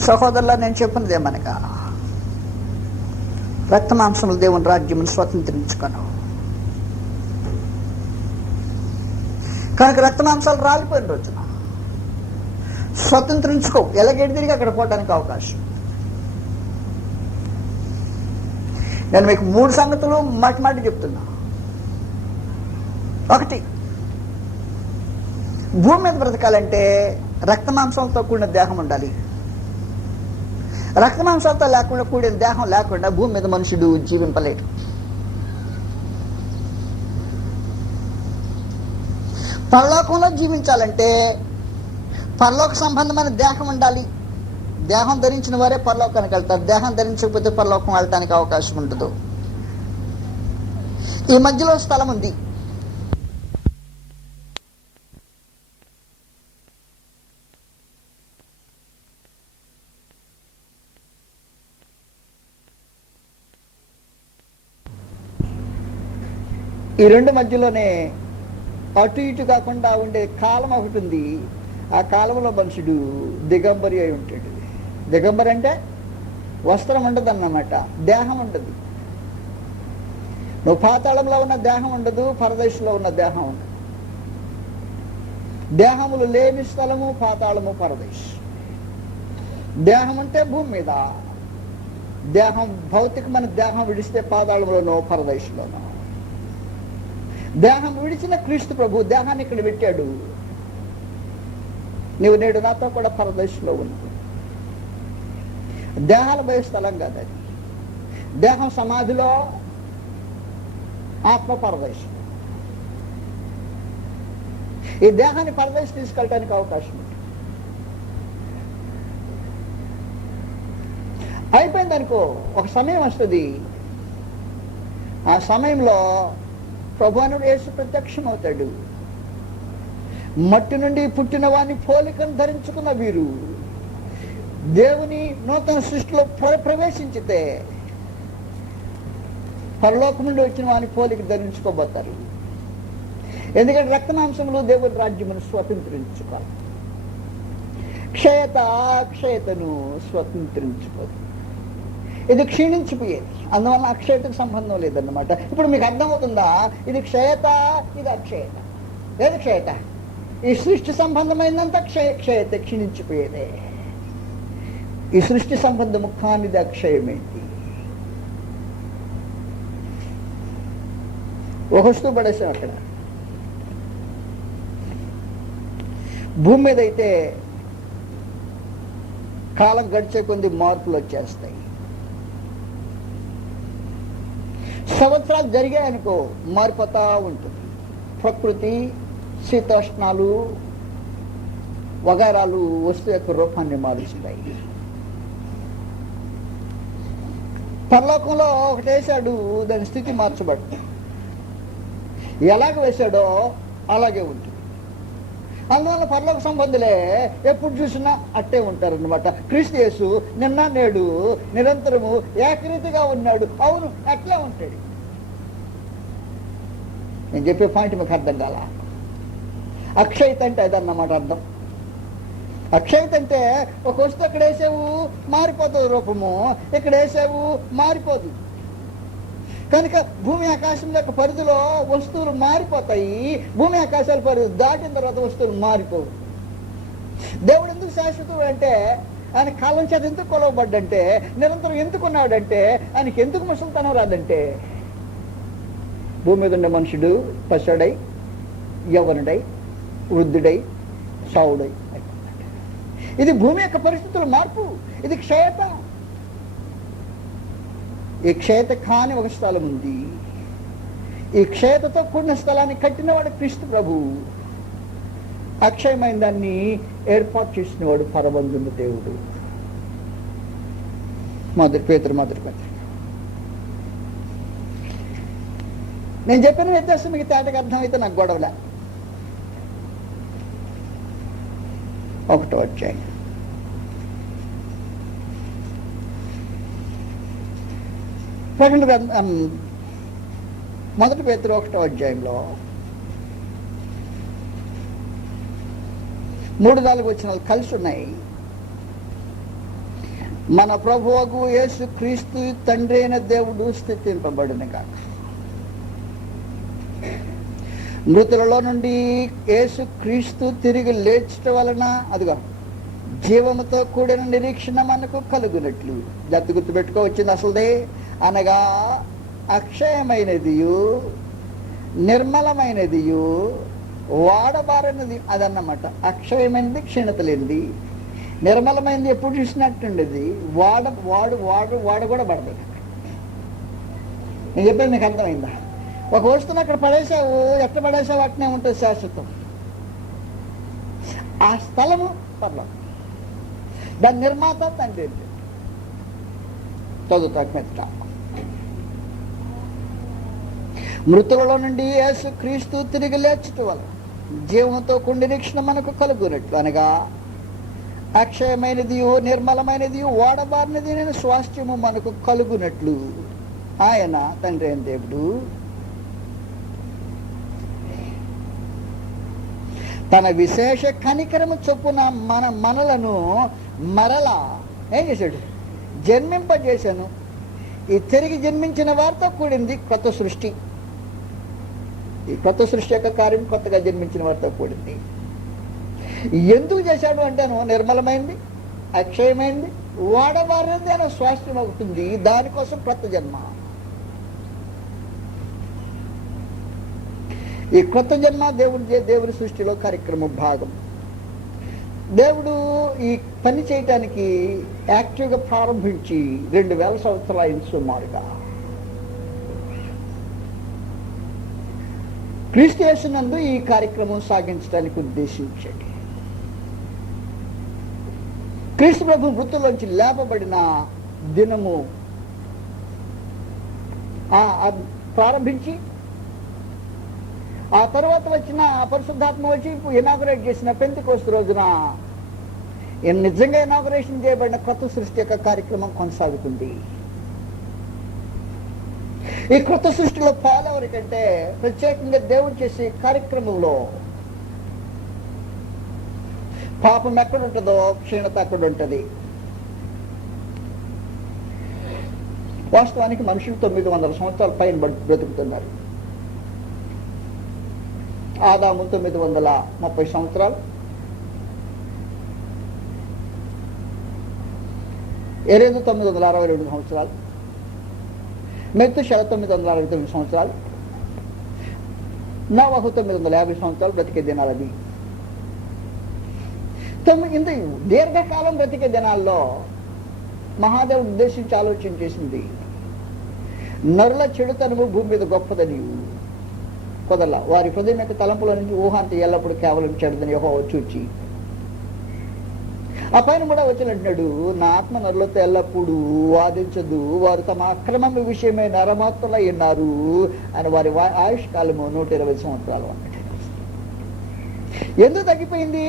సహోదరులా, నేను చెప్పినది ఏమనగా, రక్తమాంసములు దేవుని రాజ్యమును స్వతంత్రించుకొను. కనుక రక్తమాంసాలు రాలిపోయిన రోజున స్వతంత్రించుకో. ఎలాగెడి తిరిగి అక్కడ పోవడానికి అవకాశం. నేను మీకు 3 సంగతులు మాటి చెప్తున్నా. 1, భూమి మీద బ్రతకాలంటే రక్తమాంసంతో కూడిన దేహం ఉండాలి. రక్తమాంసాలతో కూడిన దేహం లేకుండా భూమి మీద మనుషుడు జీవింపలేడు. పరలోకంలో జీవించాలంటే పరలోక సంబంధమైన దేహం ఉండాలి. దేహం ధరించిన వారే పరలోకానికి వెళ్తారు. దేహం ధరించకపోతే పరలోకం వెళ్ళటానికి అవకాశం ఉండదు. ఈ మధ్యలో స్థలం ఉంది. ఈ రెండు మధ్యలోనే అటు ఇటు కాకుండా ఉండే కాలం ఒకటి ఉంది. ఆ కాలంలో మనుషుడు దిగంబరి అయి ఉంటాడు. దిగంబరి అంటే వస్త్రం ఉండదు అన్నమాట, దేహం ఉండదు. నువ్వు పాతాళంలో ఉన్న దేహం ఉండదు, పరదేశంలో ఉన్న దేహం ఉండదు. దేహములు లేని స్థలము పాతాళము, పరదేశం. దేహం అంటే భూమి మీద, దేహం భౌతికమైన దేహం విడిస్తే పాతాళంలోనో పరదేశంలోనో. దేహం విడిచిన క్రీస్తు ప్రభు దేహాన్ని ఇక్కడ పెట్టాడు. నీవు నేడు నాతో కూడా పరదేశంలో ఉంది. దేహాలు పోయే స్థలం కాదు అది. దేహం సమాధిలో, ఆత్మ పరదేశం. ఈ దేహాన్ని పరదేశం తీసుకెళ్ళడానికి అవకాశం ఉంది. అయిపోయింది అనుకో, ఒక సమయం వస్తుంది. ఆ సమయంలో ప్రభువును యేసు ప్రత్యక్షం అవుతాడు. మట్టి నుండి పుట్టిన వాని పోలికను ధరించుకున్న వీరు దేవుని నూతన సృష్టిలో ప్రవేశించితే పరలోకం నుండి వచ్చిన వాని పోలిక ధరించుకోబోతారు. ఎందుకంటే రక్తమాంసములు దేవుని రాజ్యమును స్వతంత్రించుకోవాలి. అక్షయతను స్వతంత్రించుకోదు. ఇది క్షీణించిపోయేది, అందువల్ల అక్షయతకు సంబంధం లేదన్నమాట. ఇప్పుడు మీకు అర్థమవుతుందా? ఇది క్షయత, ఇది అక్షయత. ఏది క్షయత? ఈ సృష్టి సంబంధమైనంత క్షయత, క్షీణించిపోయేదే. ఈ సృష్టి సంబంధము కానిది అక్షయమేంటి? ఒక వస్తువు పడేసాం అక్కడ. భూమి మీద అయితే కాలం గడిచే కొద్ది మార్పులు వచ్చేస్తాయి. సంవత్సరాలు జరిగాయనుకో మారిపోతా ఉంటుంది. ప్రకృతి, శీతోష్ణాలు వగైరాలు వస్తువు యొక్క రూపాన్ని మారుస్తాయి. పరలోకంలో ఒకటి వేశాడు, దాని స్థితి మార్చబడుతుంది. ఎలాగ వేశాడో అలాగే ఉంటుంది. అందువల్ల పరలోక సంబంధులే ఎప్పుడు చూసినా అట్టే ఉంటారన్నమాట. క్రీస్తు యేసు నిన్న నేడు నిరంతరము ఏకరీతిగా ఉన్నాడు. అవును, అట్లా ఉంటాడు. నేను చెప్పే పాయింట్ మీకు అర్థం కాల. అక్షయత అంటే అదన్నమాట అర్థం. అక్షయత అంటే ఒక వస్తువు అక్కడ వేసావు మారిపోతుంది రూపము, ఇక్కడ వేసావు మారిపోతుంది. కనుక భూమి ఆకాశం యొక్క పరిధిలో వస్తువులు మారిపోతాయి. భూమి ఆకాశాల పరిధి దాటిన తర్వాత వస్తువులు మారిపోవు. దేవుడు ఎందుకు శాశ్వతుడు అంటే, ఆయన కాలం చేత ఎందుకు కొలవబడ్డంటే, నిరంతరం ఎందుకున్నాడంటే, ఆయనకి ఎందుకు ముసలితనం రాదంటే, భూమి మీద ఉండే మనుషుడు పశుడై, యవ్వనుడై, వృద్ధుడై, సావుడై. ఇది భూమి యొక్క పరిస్థితుల మార్పు. ఇది క్షయత. ఈ క్షయత కాని ఒక స్థలం ఉంది. ఈ క్షయతతో కూడిన స్థలాన్ని కట్టినవాడు క్రీస్తు ప్రభు. అక్షయమైన దాన్ని ఏర్పాటు చేసినవాడు పరబంధుని దేవుడు. మొదటి పేతురు. నేను చెప్పిన వ్యత్యాసం మీకు తేటగా అర్థమైతే నాకు గొడవలే. 1వ అధ్యాయం మొదటి పేతురు 1వ అధ్యాయంలో 3-4 వచనాలు కలిసి ఉన్నాయి. మన ప్రభువుకు యేసు క్రీస్తు తండ్రి అయిన దేవుడు స్తుతింపబడును గాక. మృతులలో నుండి యేసు క్రీస్తు తిరిగి లేచట వలన అదిగా జీవముతో కూడిన నిరీక్షణ మనకు కలుగునట్లు. జాగ్రత్త గుర్తుపెట్టుకో, వచ్చింది అసలుదే. అనగా అక్షయమైనదియు నిర్మలమైనదియు వాడబారనిది అదన్నమాట. అక్షయమైనది క్షీణత లేనిది, నిర్మలమైనది ఎప్పుడు చూసినట్టుండేది, వాడు కూడా పడదు. నేను చెప్పేది మీకు అర్థమైందా? ఒక వస్తువుని అక్కడ పడేసావు, ఎక్కడ పడేసావు అట్నే ఉంటుంది శాశ్వతం. ఆ స్థలము పర్లేదు. దాని నిర్మాత తండ్రి. చదువుతా. మృతులలో నుండి యేసు క్రీస్తు తిరిగి లేచుట వల్ల జీవంతో కూడిన నిరీక్షణ మనకు కలుగునట్లు. అనగా అక్షయమైనది నిర్మలమైనది వాడబారినది నేను స్వాస్థ్యము మనకు కలుగునట్లు ఆయన తండ్రి అయిన దేవుడు తన విశేష కనికరము చొప్పున మనలను మరలా ఏం చేశాడు? జన్మింపజేశాను. ఈ తిరిగి జన్మించిన వారితో కూడింది కొత్త సృష్టి. ఈ కొత్త సృష్టి యొక్క కార్యం కొత్తగా జన్మించిన వారితో కూడింది. ఎందుకు చేశాడు అంటేను, నిర్మలమైంది, అక్షయమైంది, వాడవారింది అనే స్వాస్థ్యం అవుతుంది. దానికోసం కొత్త జన్మ. ఈ కొత్త జన్మ దేవుడి సృష్టిలో కార్యక్రమం భాగం. దేవుడు ఈ పని చేయటానికి యాక్టివ్గా ప్రారంభించి 2000 సంవత్సరాలు సుమారుగా. క్రీస్తు యేసునందు ఈ కార్యక్రమం సాగించడానికి ఉద్దేశించండి. క్రీస్తు ప్రభు మృతుల్లోంచి లేపబడిన దినము ప్రారంభించి, ఆ తర్వాత వచ్చిన పరిశుద్ధాత్మ వచ్చి ఇనాగరేట్ చేసిన పెంతెకోస్తు రోజున నిజంగా ఇనాగరేషన్ చేయబడిన కొత్త సృష్టి యొక్క కార్యక్రమం కొనసాగుతుంది. ఈ కొత్త సృష్టిలో పాలెవరికంటే ప్రత్యేకంగా దేవుడు చేసే కార్యక్రమంలో పాపం ఎక్కడుంటుందో క్షీణత అక్కడ ఉంటుంది. వాస్తవానికి మనుషులు 900 సంవత్సరాల పైన బ్రతుకుతున్నారు. ఆదాము 930 సంవత్సరాలు, ఎరేదు 962 సంవత్సరాలు, మెతుషెల 969 సంవత్సరాలు, నోవహు 950 సంవత్సరాలు బ్రతికే దినాలవి. ఇంత దీర్ఘకాలం బ్రతికే దినాల్లో మహాదేవుడు ఉద్దేశించి ఆలోచన చేసింది, నరుల చెడుతనము భూమి మీద గొప్పదని కుదరలా. వారి హృదయం యొక్క తలంపుల నుంచి ఊహ అంత ఎల్లప్పుడు కేవలం చెడుదని యెహోవా చూచి, ఆ పైన కూడా వచ్చినట్టున్నాడు, నా ఆత్మ నరులతో ఎల్లప్పుడూ వాదించదు, వారు తమ అక్రమం విషయమై నరమాత్రులై ఉన్నారు అని. వారి ఆయుష్కాలము 120 సంవత్సరాలు అన్నట్టు. ఎందుకు తగ్గిపోయింది?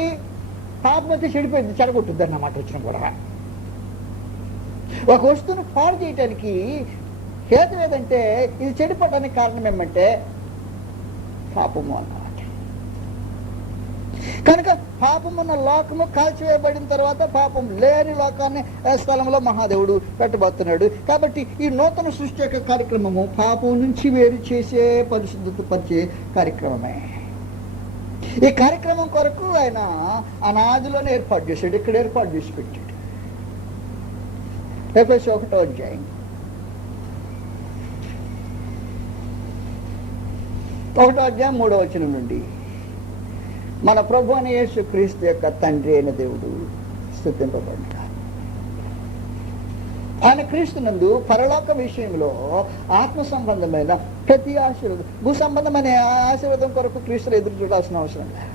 పాపం అయితే చెడిపోయింది, చెడగొట్టుద్ది అన్నమాట. వచ్చిన కూడా ఒక వస్తువును పాడు చేయటానికి హేతు ఏదంటే, ఇది చెడిపోవడానికి కారణం ఏమంటే పాపము అన్నమాట. కనుక పాపమున్న లోకము కాల్చివేయబడిన తర్వాత పాపం లేని లోకాన్ని స్థలంలో మహాదేవుడు పెట్టబోతున్నాడు. కాబట్టి ఈ నూతన సృష్టి యొక్క కార్యక్రమము పాపం నుంచి వేరు చేసే, పరిశుద్ధత పరిచే కార్యక్రమమే. ఈ కార్యక్రమం కొరకు ఆయన అనాదిలోనే ఏర్పాటు చేశాడు, ఇక్కడ ఏర్పాటు చేసి పెట్టాడు. ఎఫెసీయుల 1వ అధ్యాయం 3వ వచనం నుండి, మన ప్రభు అయిన యేసు క్రీస్తు యొక్క తండ్రి అయిన దేవుడు స్తుతింపబడును. ఆయన క్రీస్తునందు పరలోక విషయంలో ఆత్మ సంబంధమైన ప్రతి ఆశీర్వాదం, భూ సంబంధమైన ఆశీర్వాదం కొరకు క్రీస్తులు ఎదురు చూడాల్సిన అవసరం లేదు.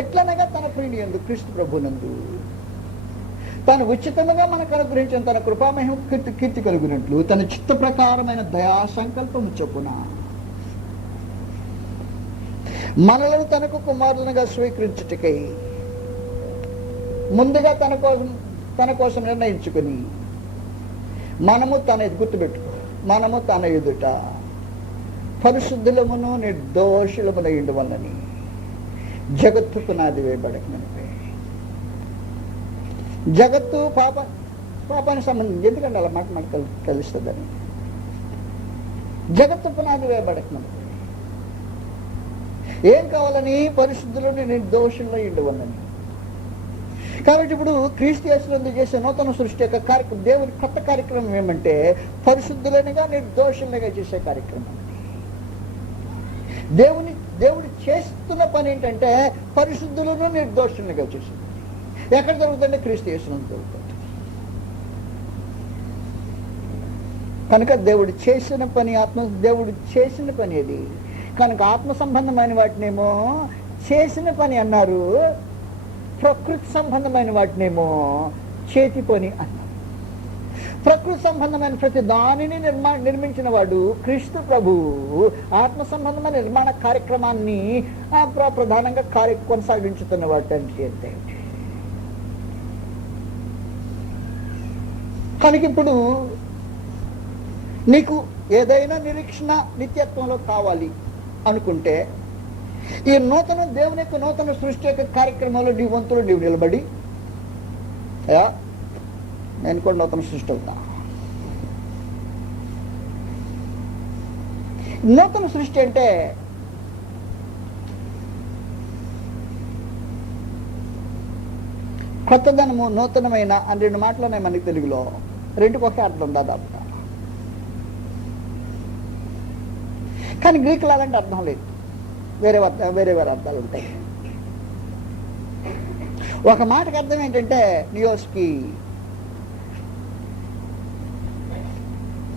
ఎట్లనగా తన ప్రియుని యందు క్రీస్తు ప్రభునందు తాను ఉచితముగా మనకు అనుగ్రహించిన తన కృపామహిమ కీర్తి కలిగినట్లు తన చిత్త ప్రకారమైన దయా సంకల్పము చొప్పున మనలను తనకు కుమారులుగా స్వీకరించుటకై ముందుగా తన కోసం నిర్ణయించుకుని, మనము మనము తన ఎదుట పరిశుద్ధులమును నిర్దోషులమునై ఉండువలనని జగత్తు పునాది వేయబడకమునుపే. జగత్తు పాపానికి సంబంధించి, ఎందుకంటే అలా మాట కలుస్తుందని, జగత్తు పునాది వేయబడకమునుపే ఏం కావాలని? పరిశుద్ధులను నిర్దోషులై ఉండువలనని. కాబట్టి ఇప్పుడు క్రీస్తు యేసునందు చేసే నూతన సృష్టి యొక్క కార్యక్రమం, దేవుని కొత్త కార్యక్రమం ఏమంటే పరిశుద్ధులనిగా నిర్దోషులుగా చేసే కార్యక్రమం. దేవుడు చేస్తున్న పని ఏంటంటే పరిశుద్ధులను నిర్దోషులుగా చేసింది. ఎక్కడ జరుగుతుందంటే క్రీస్తు యేసునందు జరుగుతుంది. కనుక దేవుడు చేసిన పని అది. కనుక ఆత్మ సంబంధమైన వాటినేమో చేసిన పని అన్నారు, ప్రకృతి సంబంధమైన వాటినేమో చేతి పని అన్నారు. ప్రకృతి సంబంధమైన ప్రతి దానిని నిర్మించిన వాడు క్రీస్తు ప్రభు. ఆత్మ సంబంధమైన నిర్మాణ కార్యక్రమాన్ని ప్రధానంగా కొనసాగించుతున్న వాటి అంటే కనుక ఇప్పుడు నీకు ఏదైనా నిరీక్షణ నిత్యత్వంలో కావాలి, అనుకుంటే ఈ నూతన దేవుని యొక్క నూతన సృష్టి యొక్క కార్యక్రమంలో నీ వంతులు నీవు నిలబడి నేను కూడా నూతన సృష్టి అవుతా. నూతన సృష్టి అంటే కొత్తదనము, నూతనమైన అని 2 మాటలు ఉన్నాయి మనకి తెలుగులో. 2కి ఒకే అర్థం దాదాపుగా. కానీ గ్రీకులో అలాంటి అర్థం లేదు, వేరే వేరే అర్థాలు ఉంటాయి. ఒక మాటకి అర్థం ఏంటంటే నియోస్కి,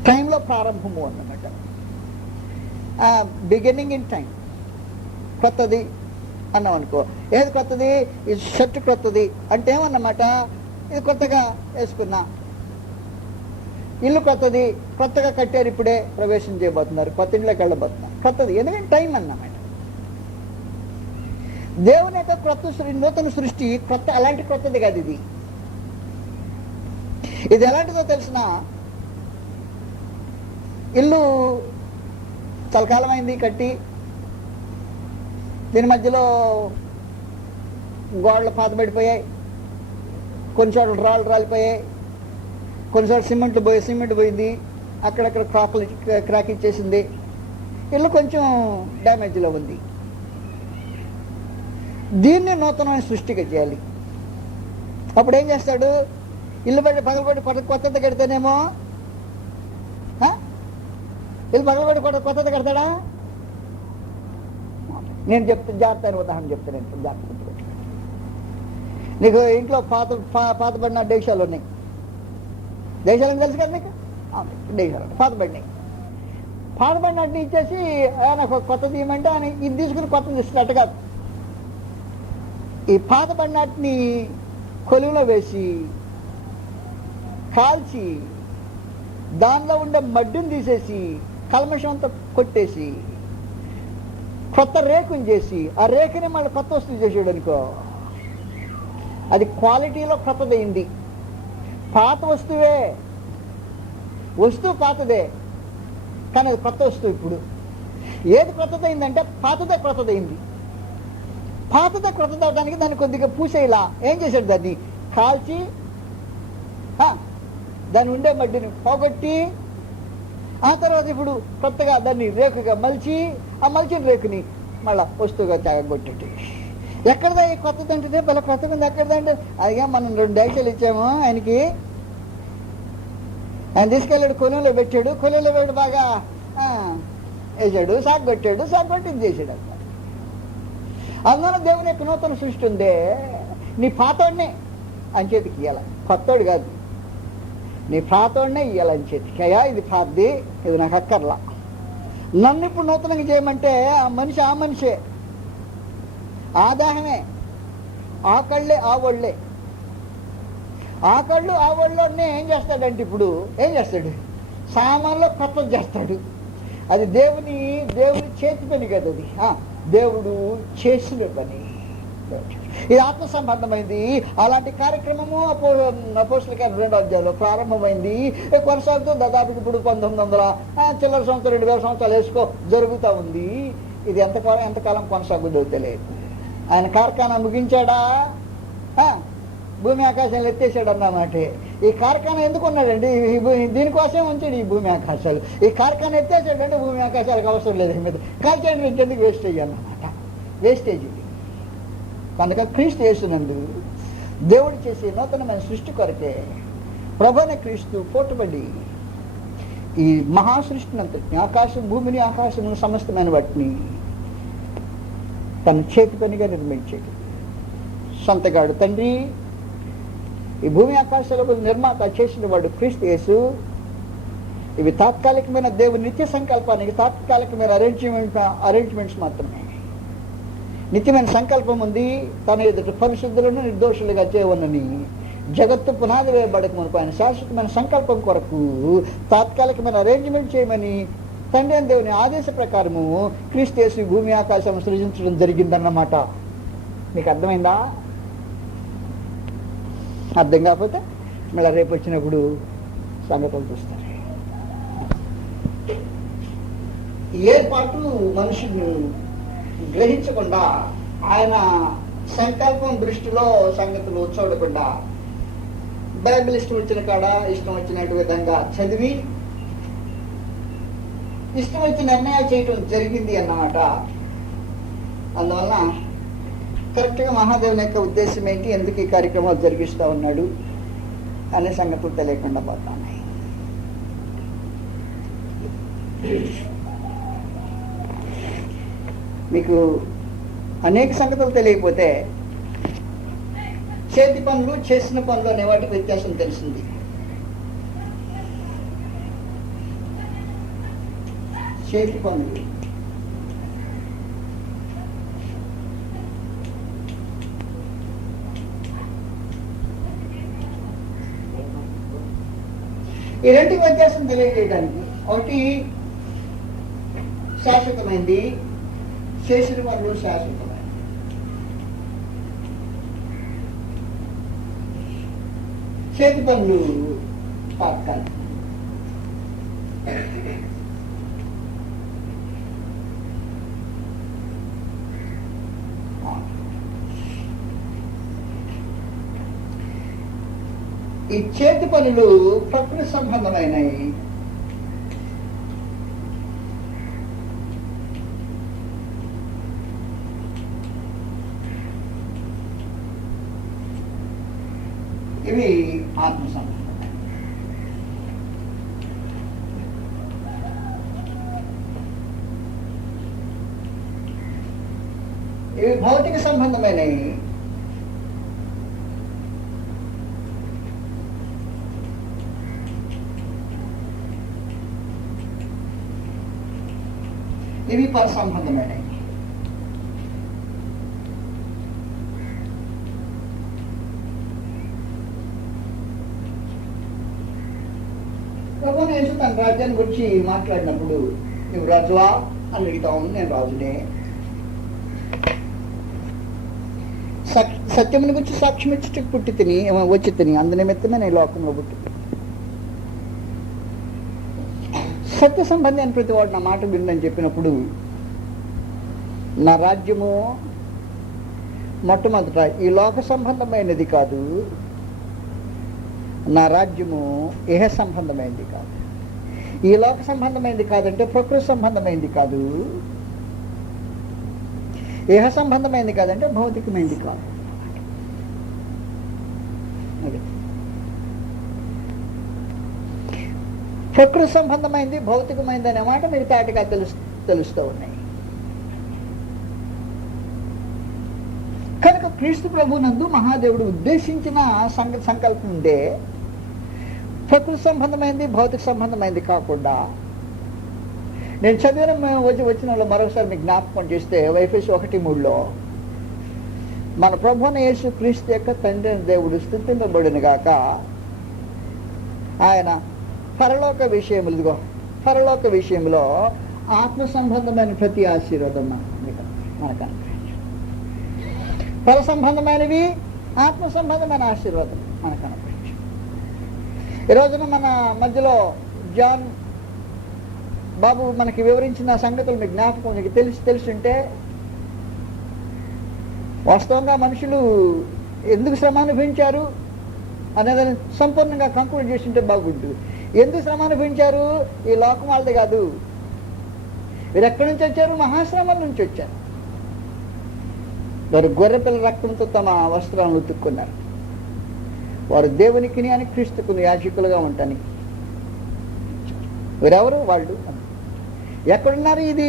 టైంలో ప్రారంభము అన్నమాట. Beginning in time. కొత్తది అన్నాం అనుకో, ఏది కొత్తది? ఈ షర్ట్ కొత్తది అంటే ఏమన్నమాట, ఇది కొత్తగా వేసుకున్నా. ఇల్లు కొత్తది, కొత్తగా కట్టారు, ఇప్పుడే ప్రవేశం చేయబోతున్నారు, కొత్త ఇంట్లోకి వెళ్ళబోతున్నారు, కొత్తది. ఎందుకంటే టైం అన్నమాట. దేవుని యొక్క కొత్త నూతన సృష్టి కొత్త, అలాంటి కొత్తది కాదు ఇది. ఇది ఎలాంటిదో తెలిసిన, ఇల్లు చలకాలం అయింది కట్టి, దీని మధ్యలో గోడలు పాతబడిపోయాయి, కొన్ని చోట్ల రాళ్ళు రాలిపోయాయి, కొన్ని చోట్ల సిమెంట్ పోయింది, అక్కడక్కడ క్రాక్ ఇచ్చేసింది, ఇల్లు కొంచెం డ్యామేజ్లో ఉంది. దీన్ని నూతనమైన సృష్టిగా చేయాలి. అప్పుడు ఏం చేస్తాడు? ఇల్లు పగలబడి కొత్తది కడితేనేమో, ఇల్లు పగలబడి కొత్తది కడతాడా? నేను జాగ్రత్త ఉదాహరణ చెప్తాను, జాగ్రత్త. నీకు ఇంట్లో పాతబడిన దేశాలు ఉన్నాయి. దేశాలని తెలుసు కదా నీకు? దేశాలు పాతబడినాయి. పాతబడినట్టు ఇచ్చేసి నాకు కొత్తది ఇవ్వమంటే ఆయన ఇది తీసుకుని కొత్తది ఇస్తున్నట్టు కాదు. ఈ పాతబడినట్టుని కొలువులో వేసి కాల్చి దానిలో ఉండే మడ్డిని తీసేసి కల్మషం అంతా కొట్టేసి కొత్త రేకుని చేసి ఆ రేకుని మళ్ళీ కొత్త వస్తువు చేసాడు అనుకో, అది క్వాలిటీలో కొత్తదైంది. పాత వస్తువే, వస్తువు పాతదే, కానీ అది కొత్త వస్తువు. ఇప్పుడు ఏది కొత్తదైందంటే పాతదే కొత్తదైంది. పాతదే కొత్తదవడానికి దాన్ని కొద్దిగా పూసేలా ఏం చేశాడు? దాన్ని కాల్చి దాన్ని ఉండే మడ్డిని పోగొట్టి ఆ తర్వాత ఇప్పుడు కొత్తగా దాన్ని రేకుగా మలిచి ఆ మలిచిన రేకుని మళ్ళా వస్తువుగా తాగొట్టేటి. ఎక్కడదా ఈ కొత్తది అంటే భలే కొత్తగా ఉంది, ఎక్కడదంటే అదిగా మనం 2 డేక్షలు ఇచ్చాము ఆయనకి, ఆయన తీసుకెళ్ళాడు, కొలువులో పెట్టాడు, కొలువులో పెట్టి బాగా వేసాడు, సాగొట్టాడు, సాగొట్టి ఇది చేసాడు అన్నమాట. అందువల్ల దేవుని యొక్క నూతన సృష్టి ఉందే, నీ పాతోడినే అని చేతికి ఇవ్వాలి, కొత్తోడు కాదు. నీ పాతోడినే ఇవ్వాలని చేతికి, అయ్యా ఇది పాతది, ఇది నాకు అక్కర్లా, నన్ను ఇప్పుడు నూతనంగా చేయమంటే ఆ మనిషే, ఆ దేహమే, ఆ కళ్ళే ఆ ఒళ్ళే. ఆ కళ్ళు ఆ ఒళ్ళోనే ఏం చేస్తాడంటే ఇప్పుడు ఏం చేస్తాడు? సామాన్లో కొత్తది చేస్తాడు. అది దేవుని చేతి పని కదా, అది దేవుడు చేసిన పని. ఇది ఆత్మ సంబంధమైంది. అలాంటి కార్యక్రమము అపోస్తలుల కార్యం 2వ అధ్యాయంలో ప్రారంభమైంది, కొనసాగుతూ దాదాపు ఇప్పుడు 1900 చిల్లర సంవత్సరం 2000 సంవత్సరాలు వేసుకో జరుగుతూ ఉంది. ఇది ఎంతకాలం కొనసాగుతుందో తెలియదు. ఆయన కార్ఖానా ముగించాడా? భూమి ఆకాశాలు ఎత్తేసాడు అన్నమాట. ఈ కార్ఖానా ఎందుకు ఉన్నాడండి? దీనికోసమే ఉంచాడు ఈ భూమి ఆకాశాలు. ఈ కార్ఖానా ఎత్తేసాడంటే భూమి ఆకాశాలకు అవసరం లేదు, మీద కాల్చేయండి, ఎందుకు వేస్ట్ అయ్యాలన్నమాట. వేస్టేజ్ ఇది. కనుక క్రీస్తు యేసునందు దేవుడు చేసే నూతనమైన సృష్టి కొరకే ప్రభువైన క్రీస్తు పోటుబడి ఈ మహాసృష్టిని అంతటిని, భూమిని ఆకాశమును సమస్తమైన వాటిని తన చేతి పనిగా నిర్మించేది. సొంతగాడు తండ్రి, ఈ భూమి ఆకాశాలకు నిర్మాత చేసిన వాడు క్రీస్తు యేసు. ఇవి తాత్కాలికమైన దేవుని నిత్య సంకల్పానికి తాత్కాలికమైన అరేంజ్మెంట్స్ మాత్రమే. నిత్యమైన సంకల్పం ఉంది, తన ఎదుట పరిశుద్ధులను నిర్దోషులుగా చేయవనని జగత్తు పునాది వేయబడక మనకు ఆయన శాశ్వతమైన సంకల్పం కొరకు తాత్కాలికమైన అరేంజ్మెంట్ చేయమని తండ్రి అని దేవుని ఆదేశ ప్రకారము క్రీస్తు యేసు భూమి ఆకాశం సృజించడం జరిగిందన్నమాట. మీకు అర్థమైందా? అర్థం కాకపోతే మళ్ళీ రేపు వచ్చినప్పుడు సంగతులు చూస్తారు. ఏర్పాటు మనుషుని గ్రహించకుండా, ఆయన సంకల్పం దృష్టిలో సంగతులు చూడకుండా బైబిల్ ఇష్టం వచ్చిన కాడ ఇష్టం వచ్చినట్టు విధంగా చదివి ఇష్టం వచ్చిన నిర్ణయాలు చేయటం జరిగింది అన్నమాట. అందువలన కరెక్ట్గా మహాదేవుని యొక్క ఉద్దేశం ఏంటి, ఎందుకు ఈ కార్యక్రమాలు జరిగిస్తూ ఉన్నాడు అనే సంగతులు తెలియకుండా పోతున్నాయి. మీకు అనేక సంగతులు తెలియకపోతే చేతి పనులు చేసిన పనులు అనే వాటికి వ్యత్యాసం తెలిసింది. చేతి పనులు ఈ రెండింటి వ్యత్యాసం తెలియజేయడానికి, ఒకటి శాశ్వతమైంది, చేసిన పనులు శాశ్వతమైంది. చేతి పనులు తాత్కాలిక. ఈ చేతి పనులు ప్రకృతి సంబంధమైనవి. ఇవి ఆత్మ సంబంధమైనవి. ఇవి భౌతిక సంబంధమైనవి. ఇవి పర సంబంధమైనవి. ప్రభువు యేసు తన రాజ్యాన్ని గురించి మాట్లాడినప్పుడు, నువ్వు రాజువా అని అడుగుతావు. నేను రాజునే. సత్యముని గురించి సాక్ష్యం ఇచ్చి పుట్టి తిని వచ్చి తిని అందునిమిత్తమే నేను లోకంలో పుట్టి. సత్య సంబంధి అని ప్రతి వాడు నా మాట విందని చెప్పినప్పుడు, నా రాజ్యము మొట్టమొదట ఈ లోక సంబంధమైనది కాదు, నా రాజ్యము ఇహ సంబంధమైనది కాదు. ఈ లోక సంబంధమైనది కాదంటే ప్రకృతి సంబంధమైనది కాదు, ఇహ సంబంధమైనది కాదంటే భౌతికమైనది కాదు. ప్రకృతి సంబంధమైంది, భౌతికమైంది అనే మాట మీరు తాటిగా తెలుస్తూ ఉన్నాయి. కనుక క్రీస్తు ప్రభునందు మహాదేవుడు ఉద్దేశించిన సంకల్పం ఉండే ప్రకృతి సంబంధమైంది, భౌతిక సంబంధమైంది కాకుండా, నేను చదివిన వచ్చిన వాళ్ళు మరొకసారి మీకు జ్ఞాపకం చేస్తే ఎఫెసీ 1:3 మన ప్రభువున యేసు క్రీస్తు యొక్క తండ్రి దేవుడు స్తుతింపబడును గాక, ఆయన పరలోక విషయములు, పరలోక విషయంలో ఆత్మ సంబంధమైన ప్రతి ఆశీర్వాదం మనకు, పర సంబంధమైనవి ఆత్మ సంబంధమైన ఆశీర్వాదం మనకు అనుభవించు. ఈ రోజున మన మధ్యలో జాన్ బాబు మనకి వివరించిన సంగతులు మీకు జ్ఞాపకం మీకు తెలుసుంటే, వాస్తవంగా మనుషులు ఎందుకు శ్రమ అనుభవించారు అనేదాన్ని సంపూర్ణంగా కంక్లూడ్ చేస్తుంటే బాగుంటుంది. ఎందుకు శ్రమ అనుభవించారు? ఈ లోకం వాళ్ళది కాదు. వీరు ఎక్కడి నుంచి వచ్చారు? మహాశ్రమల నుంచి వచ్చారు. వారు గొర్రెపిల్ల రక్తంతో తమ వస్త్రాలను ఉతుక్కున్నారు. వారు దేవునికి అని క్రీస్తుకుని యాజకులుగా ఉంటానికి. వీరెవరు? వాళ్ళు ఎక్కడున్నారు? ఇది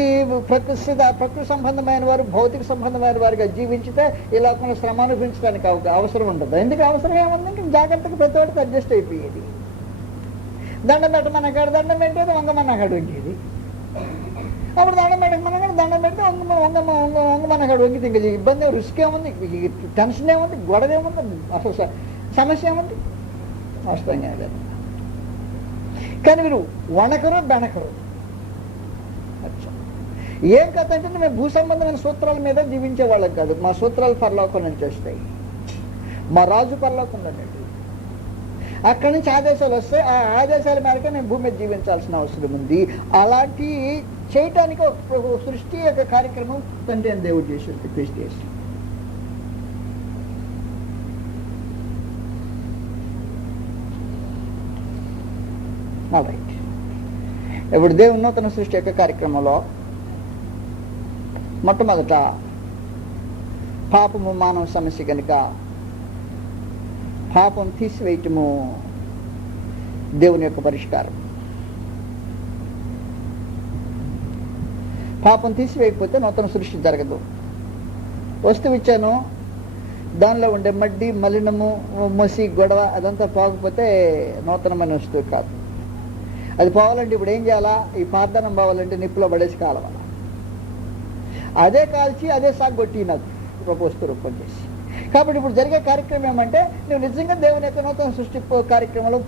ప్రకృతి సంబంధమైన వారు, భౌతిక సంబంధమైన వారిగా జీవించితే ఈ లోకంలో శ్రమ అనుభవించడానికి అవసరం ఉండదు. ఎందుకు అవసరం ఏముందంటే జాగ్రత్తగా ప్రతి ఒక్కటి అడ్జస్ట్ అయిపోయేది. దండం పెట్టమన్నాడు, దండం పెట్టేది, వంగమన్నాడు వంగేది. అప్పుడు దండం పెట్టమన్నాడు, దండం పెడితే వంగమన్నాడు వంగితే ఇంకా ఇబ్బంది, రిస్క్ ఏముంది, టెన్షన్ ఏముంది, గొడవ ఏముంది, అసలు సమస్య ఏముంది? వాస్తవంగా కానీ మీరు వణకరు బెణకరు. ఏం కథ అంటే మేము భూ సంబంధమైన సూత్రాల మీద జీవించే వాళ్ళం కాదు. మా సూత్రాలు పరలోకం నుంచి వస్తాయి. మా రాజు పరలోకం అన్నాడు. అక్కడి నుంచి ఆదేశాలు వస్తాయి. ఆ ఆదేశాల మేరకే మేము భూమి మీద జీవించాల్సిన అవసరం ఉంది. అలాంటి చేయటానికి ఒక సృష్టి యొక్క కార్యక్రమం తండ్రి అని దేవుడు చేసి క్రీస్తు చేసి. రైట్. ఇప్పుడు దేవుని నూతన సృష్టి యొక్క కార్యక్రమంలో మొట్టమొదట పాపము మానవ సమస్య కనుక పాపం తీసివేయటము దేవుని యొక్క పరిష్కారం. పాపం తీసివేయకపోతే నూతన సృష్టి జరగదు. వస్తువు ఇచ్చాను, దానిలో ఉండే మడ్డి మలినము మసి గొడవ అదంతా పోకపోతే నూతనమైన వస్తువు కాదు. అది పోవాలంటే ఇప్పుడు ఏం చేయాలా? ఈ పార్దనం పోవాలంటే నిప్పులో పడేసి కాలవాల. అదే కాల్చి అదే సాగొట్టి నాకు వస్తు రూపం చేసి. కాబట్టి ఇప్పుడు జరిగే కార్యక్రమం ఏమంటే, నువ్వు నిజంగా దేవుని యొక్క నూతన సృష్టి కార్యక్రమంలో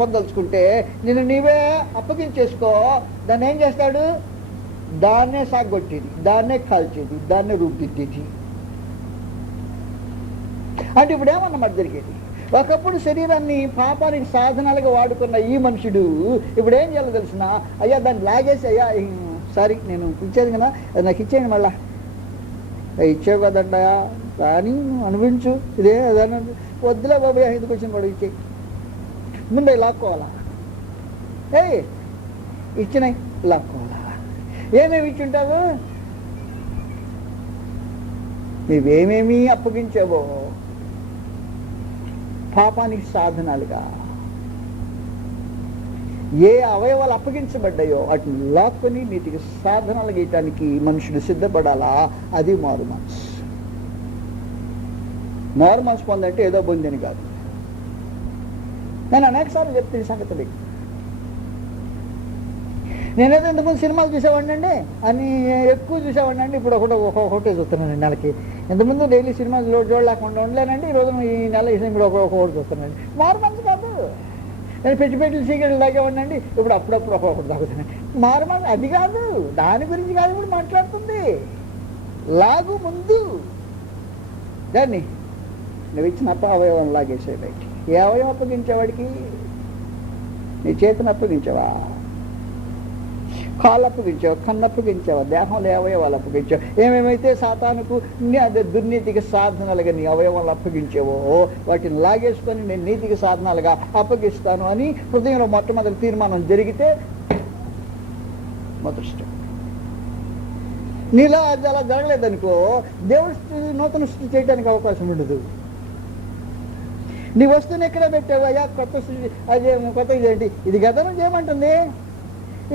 పొందలుచుకుంటే నిన్ను నీవే అప్పగించేసుకో. దాన్ని ఏం చేస్తాడు? దాన్నే సాగొట్టేది, దాన్నే కాల్చేది, దాన్నే రూపుదిద్దేది. అంటే ఇప్పుడు ఏమన్నమాట జరిగేది? ఒకప్పుడు శరీరాన్ని పాపానికి సాధనాలుగా వాడుకున్న ఈ మనుషుడు ఇప్పుడు ఏం చేయాలో తెలిసిన, అయ్యా దాన్ని లాగేసి, అయ్యా సారీ నేను ఇచ్చేది కదా, అది నాకు ఇచ్చేయండి, మళ్ళా ఇచ్చేవు కదండయా కానీ అనుభవించు, ఇదే అదన వద్దులే బాబు ఎందుకు వచ్చిన వాడు ఇచ్చే ముందే లాక్కోవాలా? ఇచ్చినాయి లాక్కోవాలా? ఏమేమి ఇచ్చుంటావు? నువ్వేమేమి అప్పగించావో పాపానికి సాధనాలుగా ఏ అవయవాలు అప్పగించబడ్డాయో వాటిని లాక్కొని నీటికి సాధనాలు గీయటానికి మనుషుడు సిద్ధపడాలా? అది మారు మనసు. మారు మనసు పొందంటే ఏదో పొందని కాదు. నేను అనేకసార్లు చెప్తే సంగతి నేనేదో ఇంతకుముందు సినిమాలు చూసేవాడిని అండి, అని ఎక్కువ చూసేవాడిని అండి. ఇప్పుడు ఒకటే చూస్తున్నానండి నెలకి. ఇంతకుముందు డైలీ సినిమాలు చూడలేకుండా ఉండలేనండి. ఈ రోజు ఈ నెల ఇప్పుడు ఒకటి చూస్తున్నానండి. మారు మనసు కాదు. నేను పెట్టి సీక్రెట్లు తాగేవాడిని అండి, ఇప్పుడు అప్పుడప్పుడు ఒకటి తాగుతున్నాను. మారు మనసు అది కాదు, దాని గురించి కాదు ఇప్పుడు మాట్లాడుతుంది. లాగు ముందు దాన్ని నువ్వు ఇచ్చిన అవయవం లాగేసే బయట. ఏ అవయవం అప్పగించేవాడికి? నీ చేతిని అప్పగించావా? కాళ్ళు అప్పగించావు, కన్ను అప్పగించావా, దేహంలో అవయవాలు అప్పగించావు. ఏమేమైతే సాతానుకు అదే దుర్నీతికి సాధనాలుగా నీ అవయవాలు అప్పగించావో వాటిని లాగేసుకొని నేను నీతికి సాధనాలుగా అప్పగిస్తాను అని హృదయంలో మొట్టమొదటి తీర్మానం జరిగితే మొదటి నీలా అది అలా జరగలేదనుకో, దేవుడు నూతన సృష్టి చేయడానికి అవకాశం ఉండదు. నీ వస్తువుని ఎక్కడ పెట్టావు? అయ్యా కొత్త సృష్టి, అదే కొత్త ఇదేంటి ఇది కదా నువ్వు చేయమంటుంది,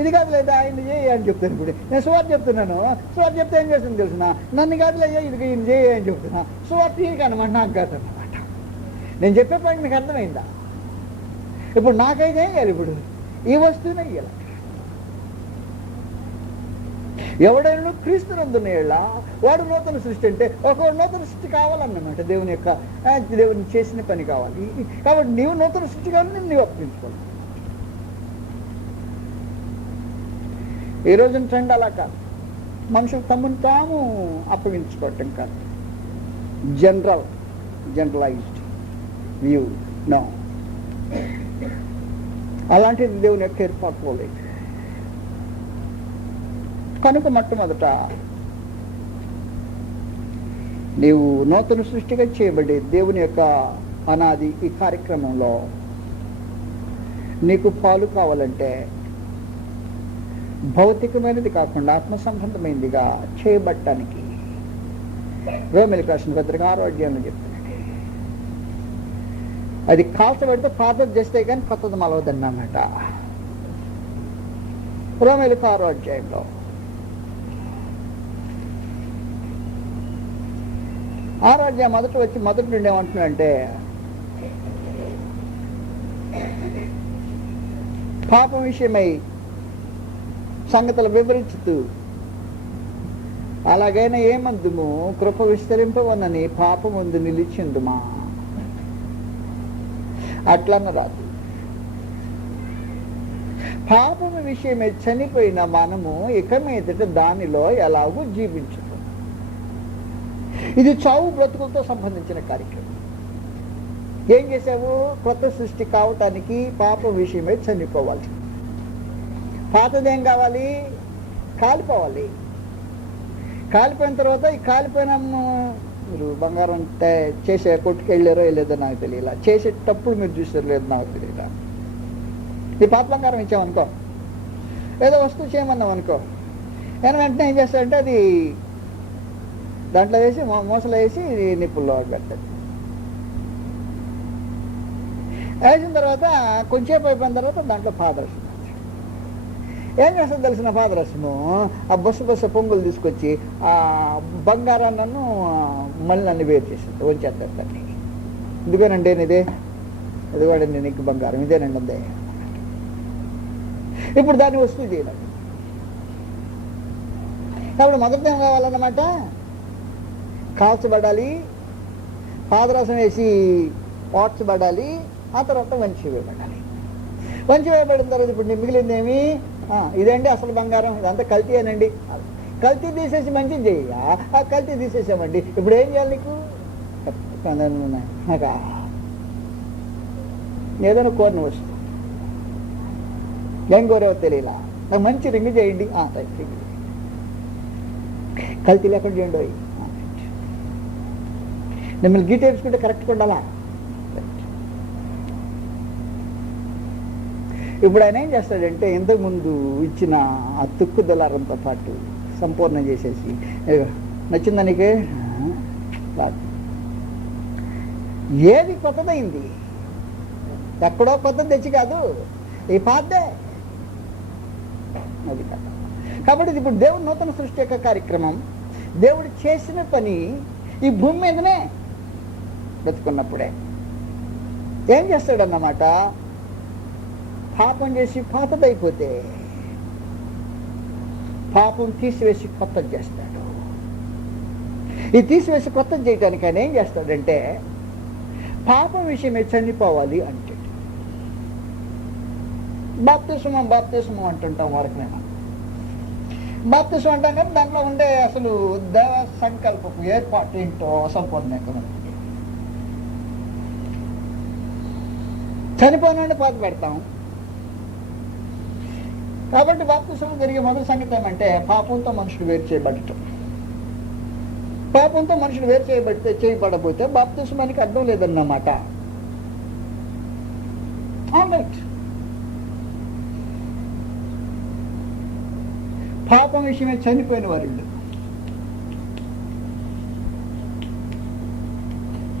ఇది కాదు లేదా ఆయన చేయి అని చెప్తాను. ఇప్పుడు నేను సువార్త చెప్తున్నాను, సువార్త చెప్తే ఏం చేస్తుంది తెలుసిన, నన్ను కాదులే ఇది ఈయన చేయి అని చెప్తున్నా. సువార్త కనమాట నాకు కాదు అన్నమాట. నేను చెప్పే పాయింట్ మీకు అర్థమైందా? ఇప్పుడు నాకైతే వేయాలి, ఇప్పుడు ఈ వస్తువునే వేయాలి. ఎవడైనా క్రీస్తునందున్న వాడు నూతన సృష్టి. అంటే ఒక నూతన సృష్టి కావాలన్నమాట. దేవుని చేసిన పని కావాలి. కాబట్టి నీవు నూతన సృష్టి కావాలని నీవు అప్పగించుకోవాలి. ఈ రోజున ట్రెండ్ అలా కాదు. మనుషులు తమను తాము అప్పగించుకోవటం కాదు. Generalised view no. అలాంటిది దేవుని యొక్క ఏర్పాటు లేదు. కనుక మొట్టమొదట నీవు నూతన సృష్టిగా చేయబడి దేవుని యొక్క అనాది ఈ కార్యక్రమంలో నీకు పాలు కావాలంటే భౌతికమైనది కాకుండా ఆత్మ సంబంధమైనదిగా చేయబట్టడానికి రోమిలకు రాసిన పత్రిక 6వ అధ్యాయంలో చెప్తున్నాడు. అది కాల్చబడితే పాతది చేస్తే కానీ కొత్తది మలవదండి అన్నమాట. రోమిలకు 6వ అధ్యాయంలో 6వ అధ్యాయం మొదటి నుండి ఏమంటున్నాడంటే, పాపం విషయమై సంగతులు వివరించుతూ అలాగైనా ఏమందుము, కృప విస్తరింపవనని పాపముందు నిలిచిందుమా. అట్లన్న రాదు. పాపము విషయమే చనిపోయిన మనము ఇక మీదట దానిలో ఎలాగూ జీవించదు. ఇది చావు బ్రతుకులతో సంబంధించిన కార్యక్రమం. ఏం చేసావు? కొత్త సృష్టి కావటానికి పాపం విషయమే చనిపోవాలి. పాతదేం కావాలి? కాలిపోవాలి. కాలిపోయిన తర్వాత ఈ కాలిపోయిన మీరు బంగారం చేసే కొట్టుకు వెళ్ళారో వెళ్ళేదో నాకు తెలియలా, చేసేటప్పుడు మీరు చూసారో లేదో నాకు తెలియలా. ఈ పాత బంగారం ఇచ్చామనుకో, ఏదో వస్తువు చేయమన్నాం అనుకో, నేను వెంటనే ఏం చేస్తాడంటే అది దాంట్లో వేసి మూసలో వేసి నిప్పుల్లో పెడతాడు. వేసిన తర్వాత కొంచెంసేపు అయిపోయిన తర్వాత దాంట్లో పాదరసం ఏం చేస్తుంది తెలిసిన, పాదరసము ఆ బొస్స పొంగులు తీసుకొచ్చి ఆ బంగారాన్ని మళ్ళీ నన్ను వేరు చేస్తుంది, వచ్చేస్తారు దాన్ని. ఇదిగోనండి ఇదే, ఇదిగోండి నీకు బంగారం, ఇదేనండి అందే. ఇప్పుడు దాన్ని వస్తువు చేయాలి. కాబట్టి మొదట ఏం కావాలన్నమాట, కాల్చబడాలి, పాదరసం వేసి ఓడ్చబడాలి, ఆ తర్వాత వంచి వేయబడాలి. వంచి వేయబడిన తర్వాత ఇప్పుడు మిగిలింది ఏమి, ఇదండి అసలు బంగారం, ఇదంతా కల్తీ అనండి. కల్తీ తీసేసి మంచిది చెయ్య, ఆ కల్తీ తీసేసామండి, ఇప్పుడు ఏం చేయాలి నీకు, ఏదైనా కోరిన వస్తువు, ఏం కోరేవో తెలియలా, నాకు మంచి రింగ్ చేయండి, కల్తీ లేకుండా చేయండి, మిమ్మల్ని గీత వేసుకుంటే కరెక్ట్గా ఉండాలా. ఇప్పుడు ఆయన ఏం చేస్తాడంటే ఇంతకుముందు ఇచ్చిన ఆ తుక్కు దళారంతో పాటు సంపూర్ణం చేసేసి, నచ్చిందా నీకే, ఏది కొత్తదైంది, ఎక్కడో కొత్తది తెచ్చి కాదు, ఈ పాతే అది కాదు. కాబట్టి ఇప్పుడు దేవుడు నూతన సృష్టి యొక్క కార్యక్రమం, దేవుడు చేసిన పని ఈ భూమి మీదనే బ్రతుకున్నప్పుడే ఏం చేస్తాడన్నమాట, పాపం చేసి పాతదైపోతే పాపం తీసివేసి కొత్తది చేస్తాడు. ఈ తీసివేసి కొత్తది చేయడానికి ఆయన ఏం చేస్తాడంటే, పాపం విషయమే చనిపోవాలి అంటే బాప్తిస్మం అంటుంటాం వరకు. నేను బాప్తిస్మం అంటాం కానీ దాంట్లో ఉండే అసలు దేవ సంకల్పపు ఏర్పాటు ఏంటో సంపూర్ణ చనిపోయిన పాత పెడతాం. కాబట్టి బాప్తిస్మం జరిగే మొదటి సంగతి ఏమంటే, పాపంతో మనుషులు వేరు చేయబడటం. పాపంతో మనుషులు వేరు చేయబడబోతే బాప్తిస్మానికి అర్థం లేదన్నమాట. పాపం విషయమే చనిపోయిన వారిళ్ళు,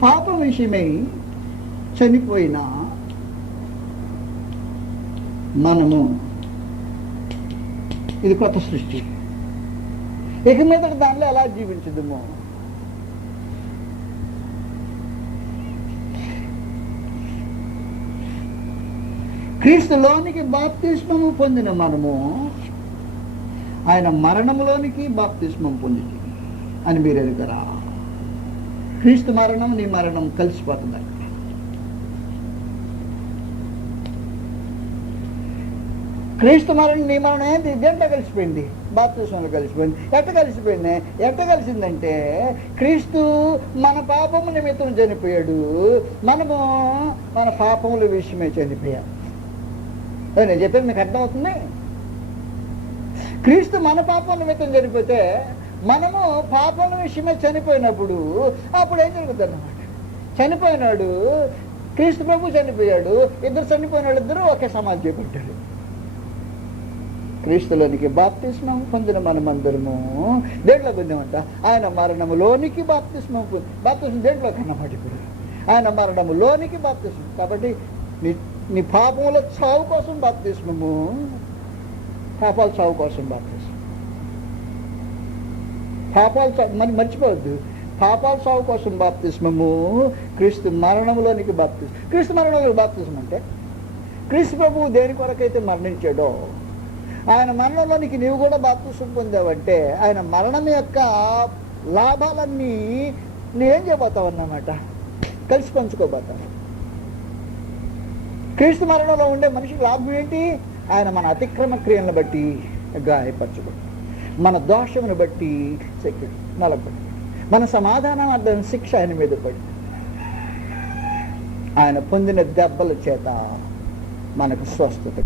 పాపం విషయమై చనిపోయిన మనము, ఇది కొత్త సృష్టి. ఇక మీద దానిలో ఎలా జీవించదుమో, క్రీస్తులోనికి బాప్తిస్మము పొందిన మనము ఆయన మరణములోనికి బాప్తిస్మం పొందింది అని మీరు ఎరుగరా. క్రీస్తు మరణం నీ మరణం కలిసిపోతుంది. క్రీస్తు మరణం నీ మరణం ఏంటి, దేంట్లో కలిసిపోయింది, బాప్తిస్మంలో కలిసిపోయింది. ఎట్ట కలిసిందంటే, క్రీస్తు మన పాపము నిమిత్తం చనిపోయాడు, మనము మన పాపముల విషయమే చనిపోయాం. నేను చెప్పేది మీకు అర్థమవుతుంది. క్రీస్తు మన పాపం నిమిత్తం చనిపోతే మనము పాపం విషయమే చనిపోయినప్పుడు అప్పుడు ఏం జరుగుతుంది అన్నమాట, చనిపోయినాడు క్రీస్తు ప్రభు చనిపోయాడు, ఇద్దరు చనిపోయిన వాళ్ళు ఇద్దరు ఒకే సమాధి చేపట్టారు. క్రీస్తులోనికి బాప్తిస్మం పొందిన మనమందరము దేంట్లో పొందామంట, ఆయన మరణములోనికి బాప్తిస్మం బాప్తిస్మం దేంట్లోకి అన్నమాట. ఇప్పుడు ఆయన మరణములోనికి బాప్తిస్మం. కాబట్టి నీ పాపముల చావు కోసం బాప్తిస్మము, పాపాల చావు కోసం బాప్తిస్మం. మనం మర్చిపోవద్దు, పాపాల చావు కోసం బాప్తిస్మము, క్రీస్తు మరణములోనికి బాప్తిస్మం. క్రీస్తు మరణంలోకి బాప్తిస్మం అంటే, క్రీస్తు ప్రభువు దేని కొరకైతే మరణించాడో ఆయన మరణంలోనికి నీవు కూడా బాప్తిస్మం పొందావంటే, ఆయన మరణం యొక్క లాభాలన్నీ నువ్వేం చేయబోతావు అన్నమాట, కలిసి పంచుకోబోతావు. క్రీస్తు మరణంలో ఉండే మనిషికి లాభం ఏంటి, ఆయన మన అతిక్రమ క్రియలను బట్టి గాయపరచబడి, మన దోషమును బట్టి నలబడి, మన సమాధానం అర్థం శిక్ష ఆయన మీద పడి, ఆయన పొందిన దెబ్బల చేత మనకు స్వస్థత.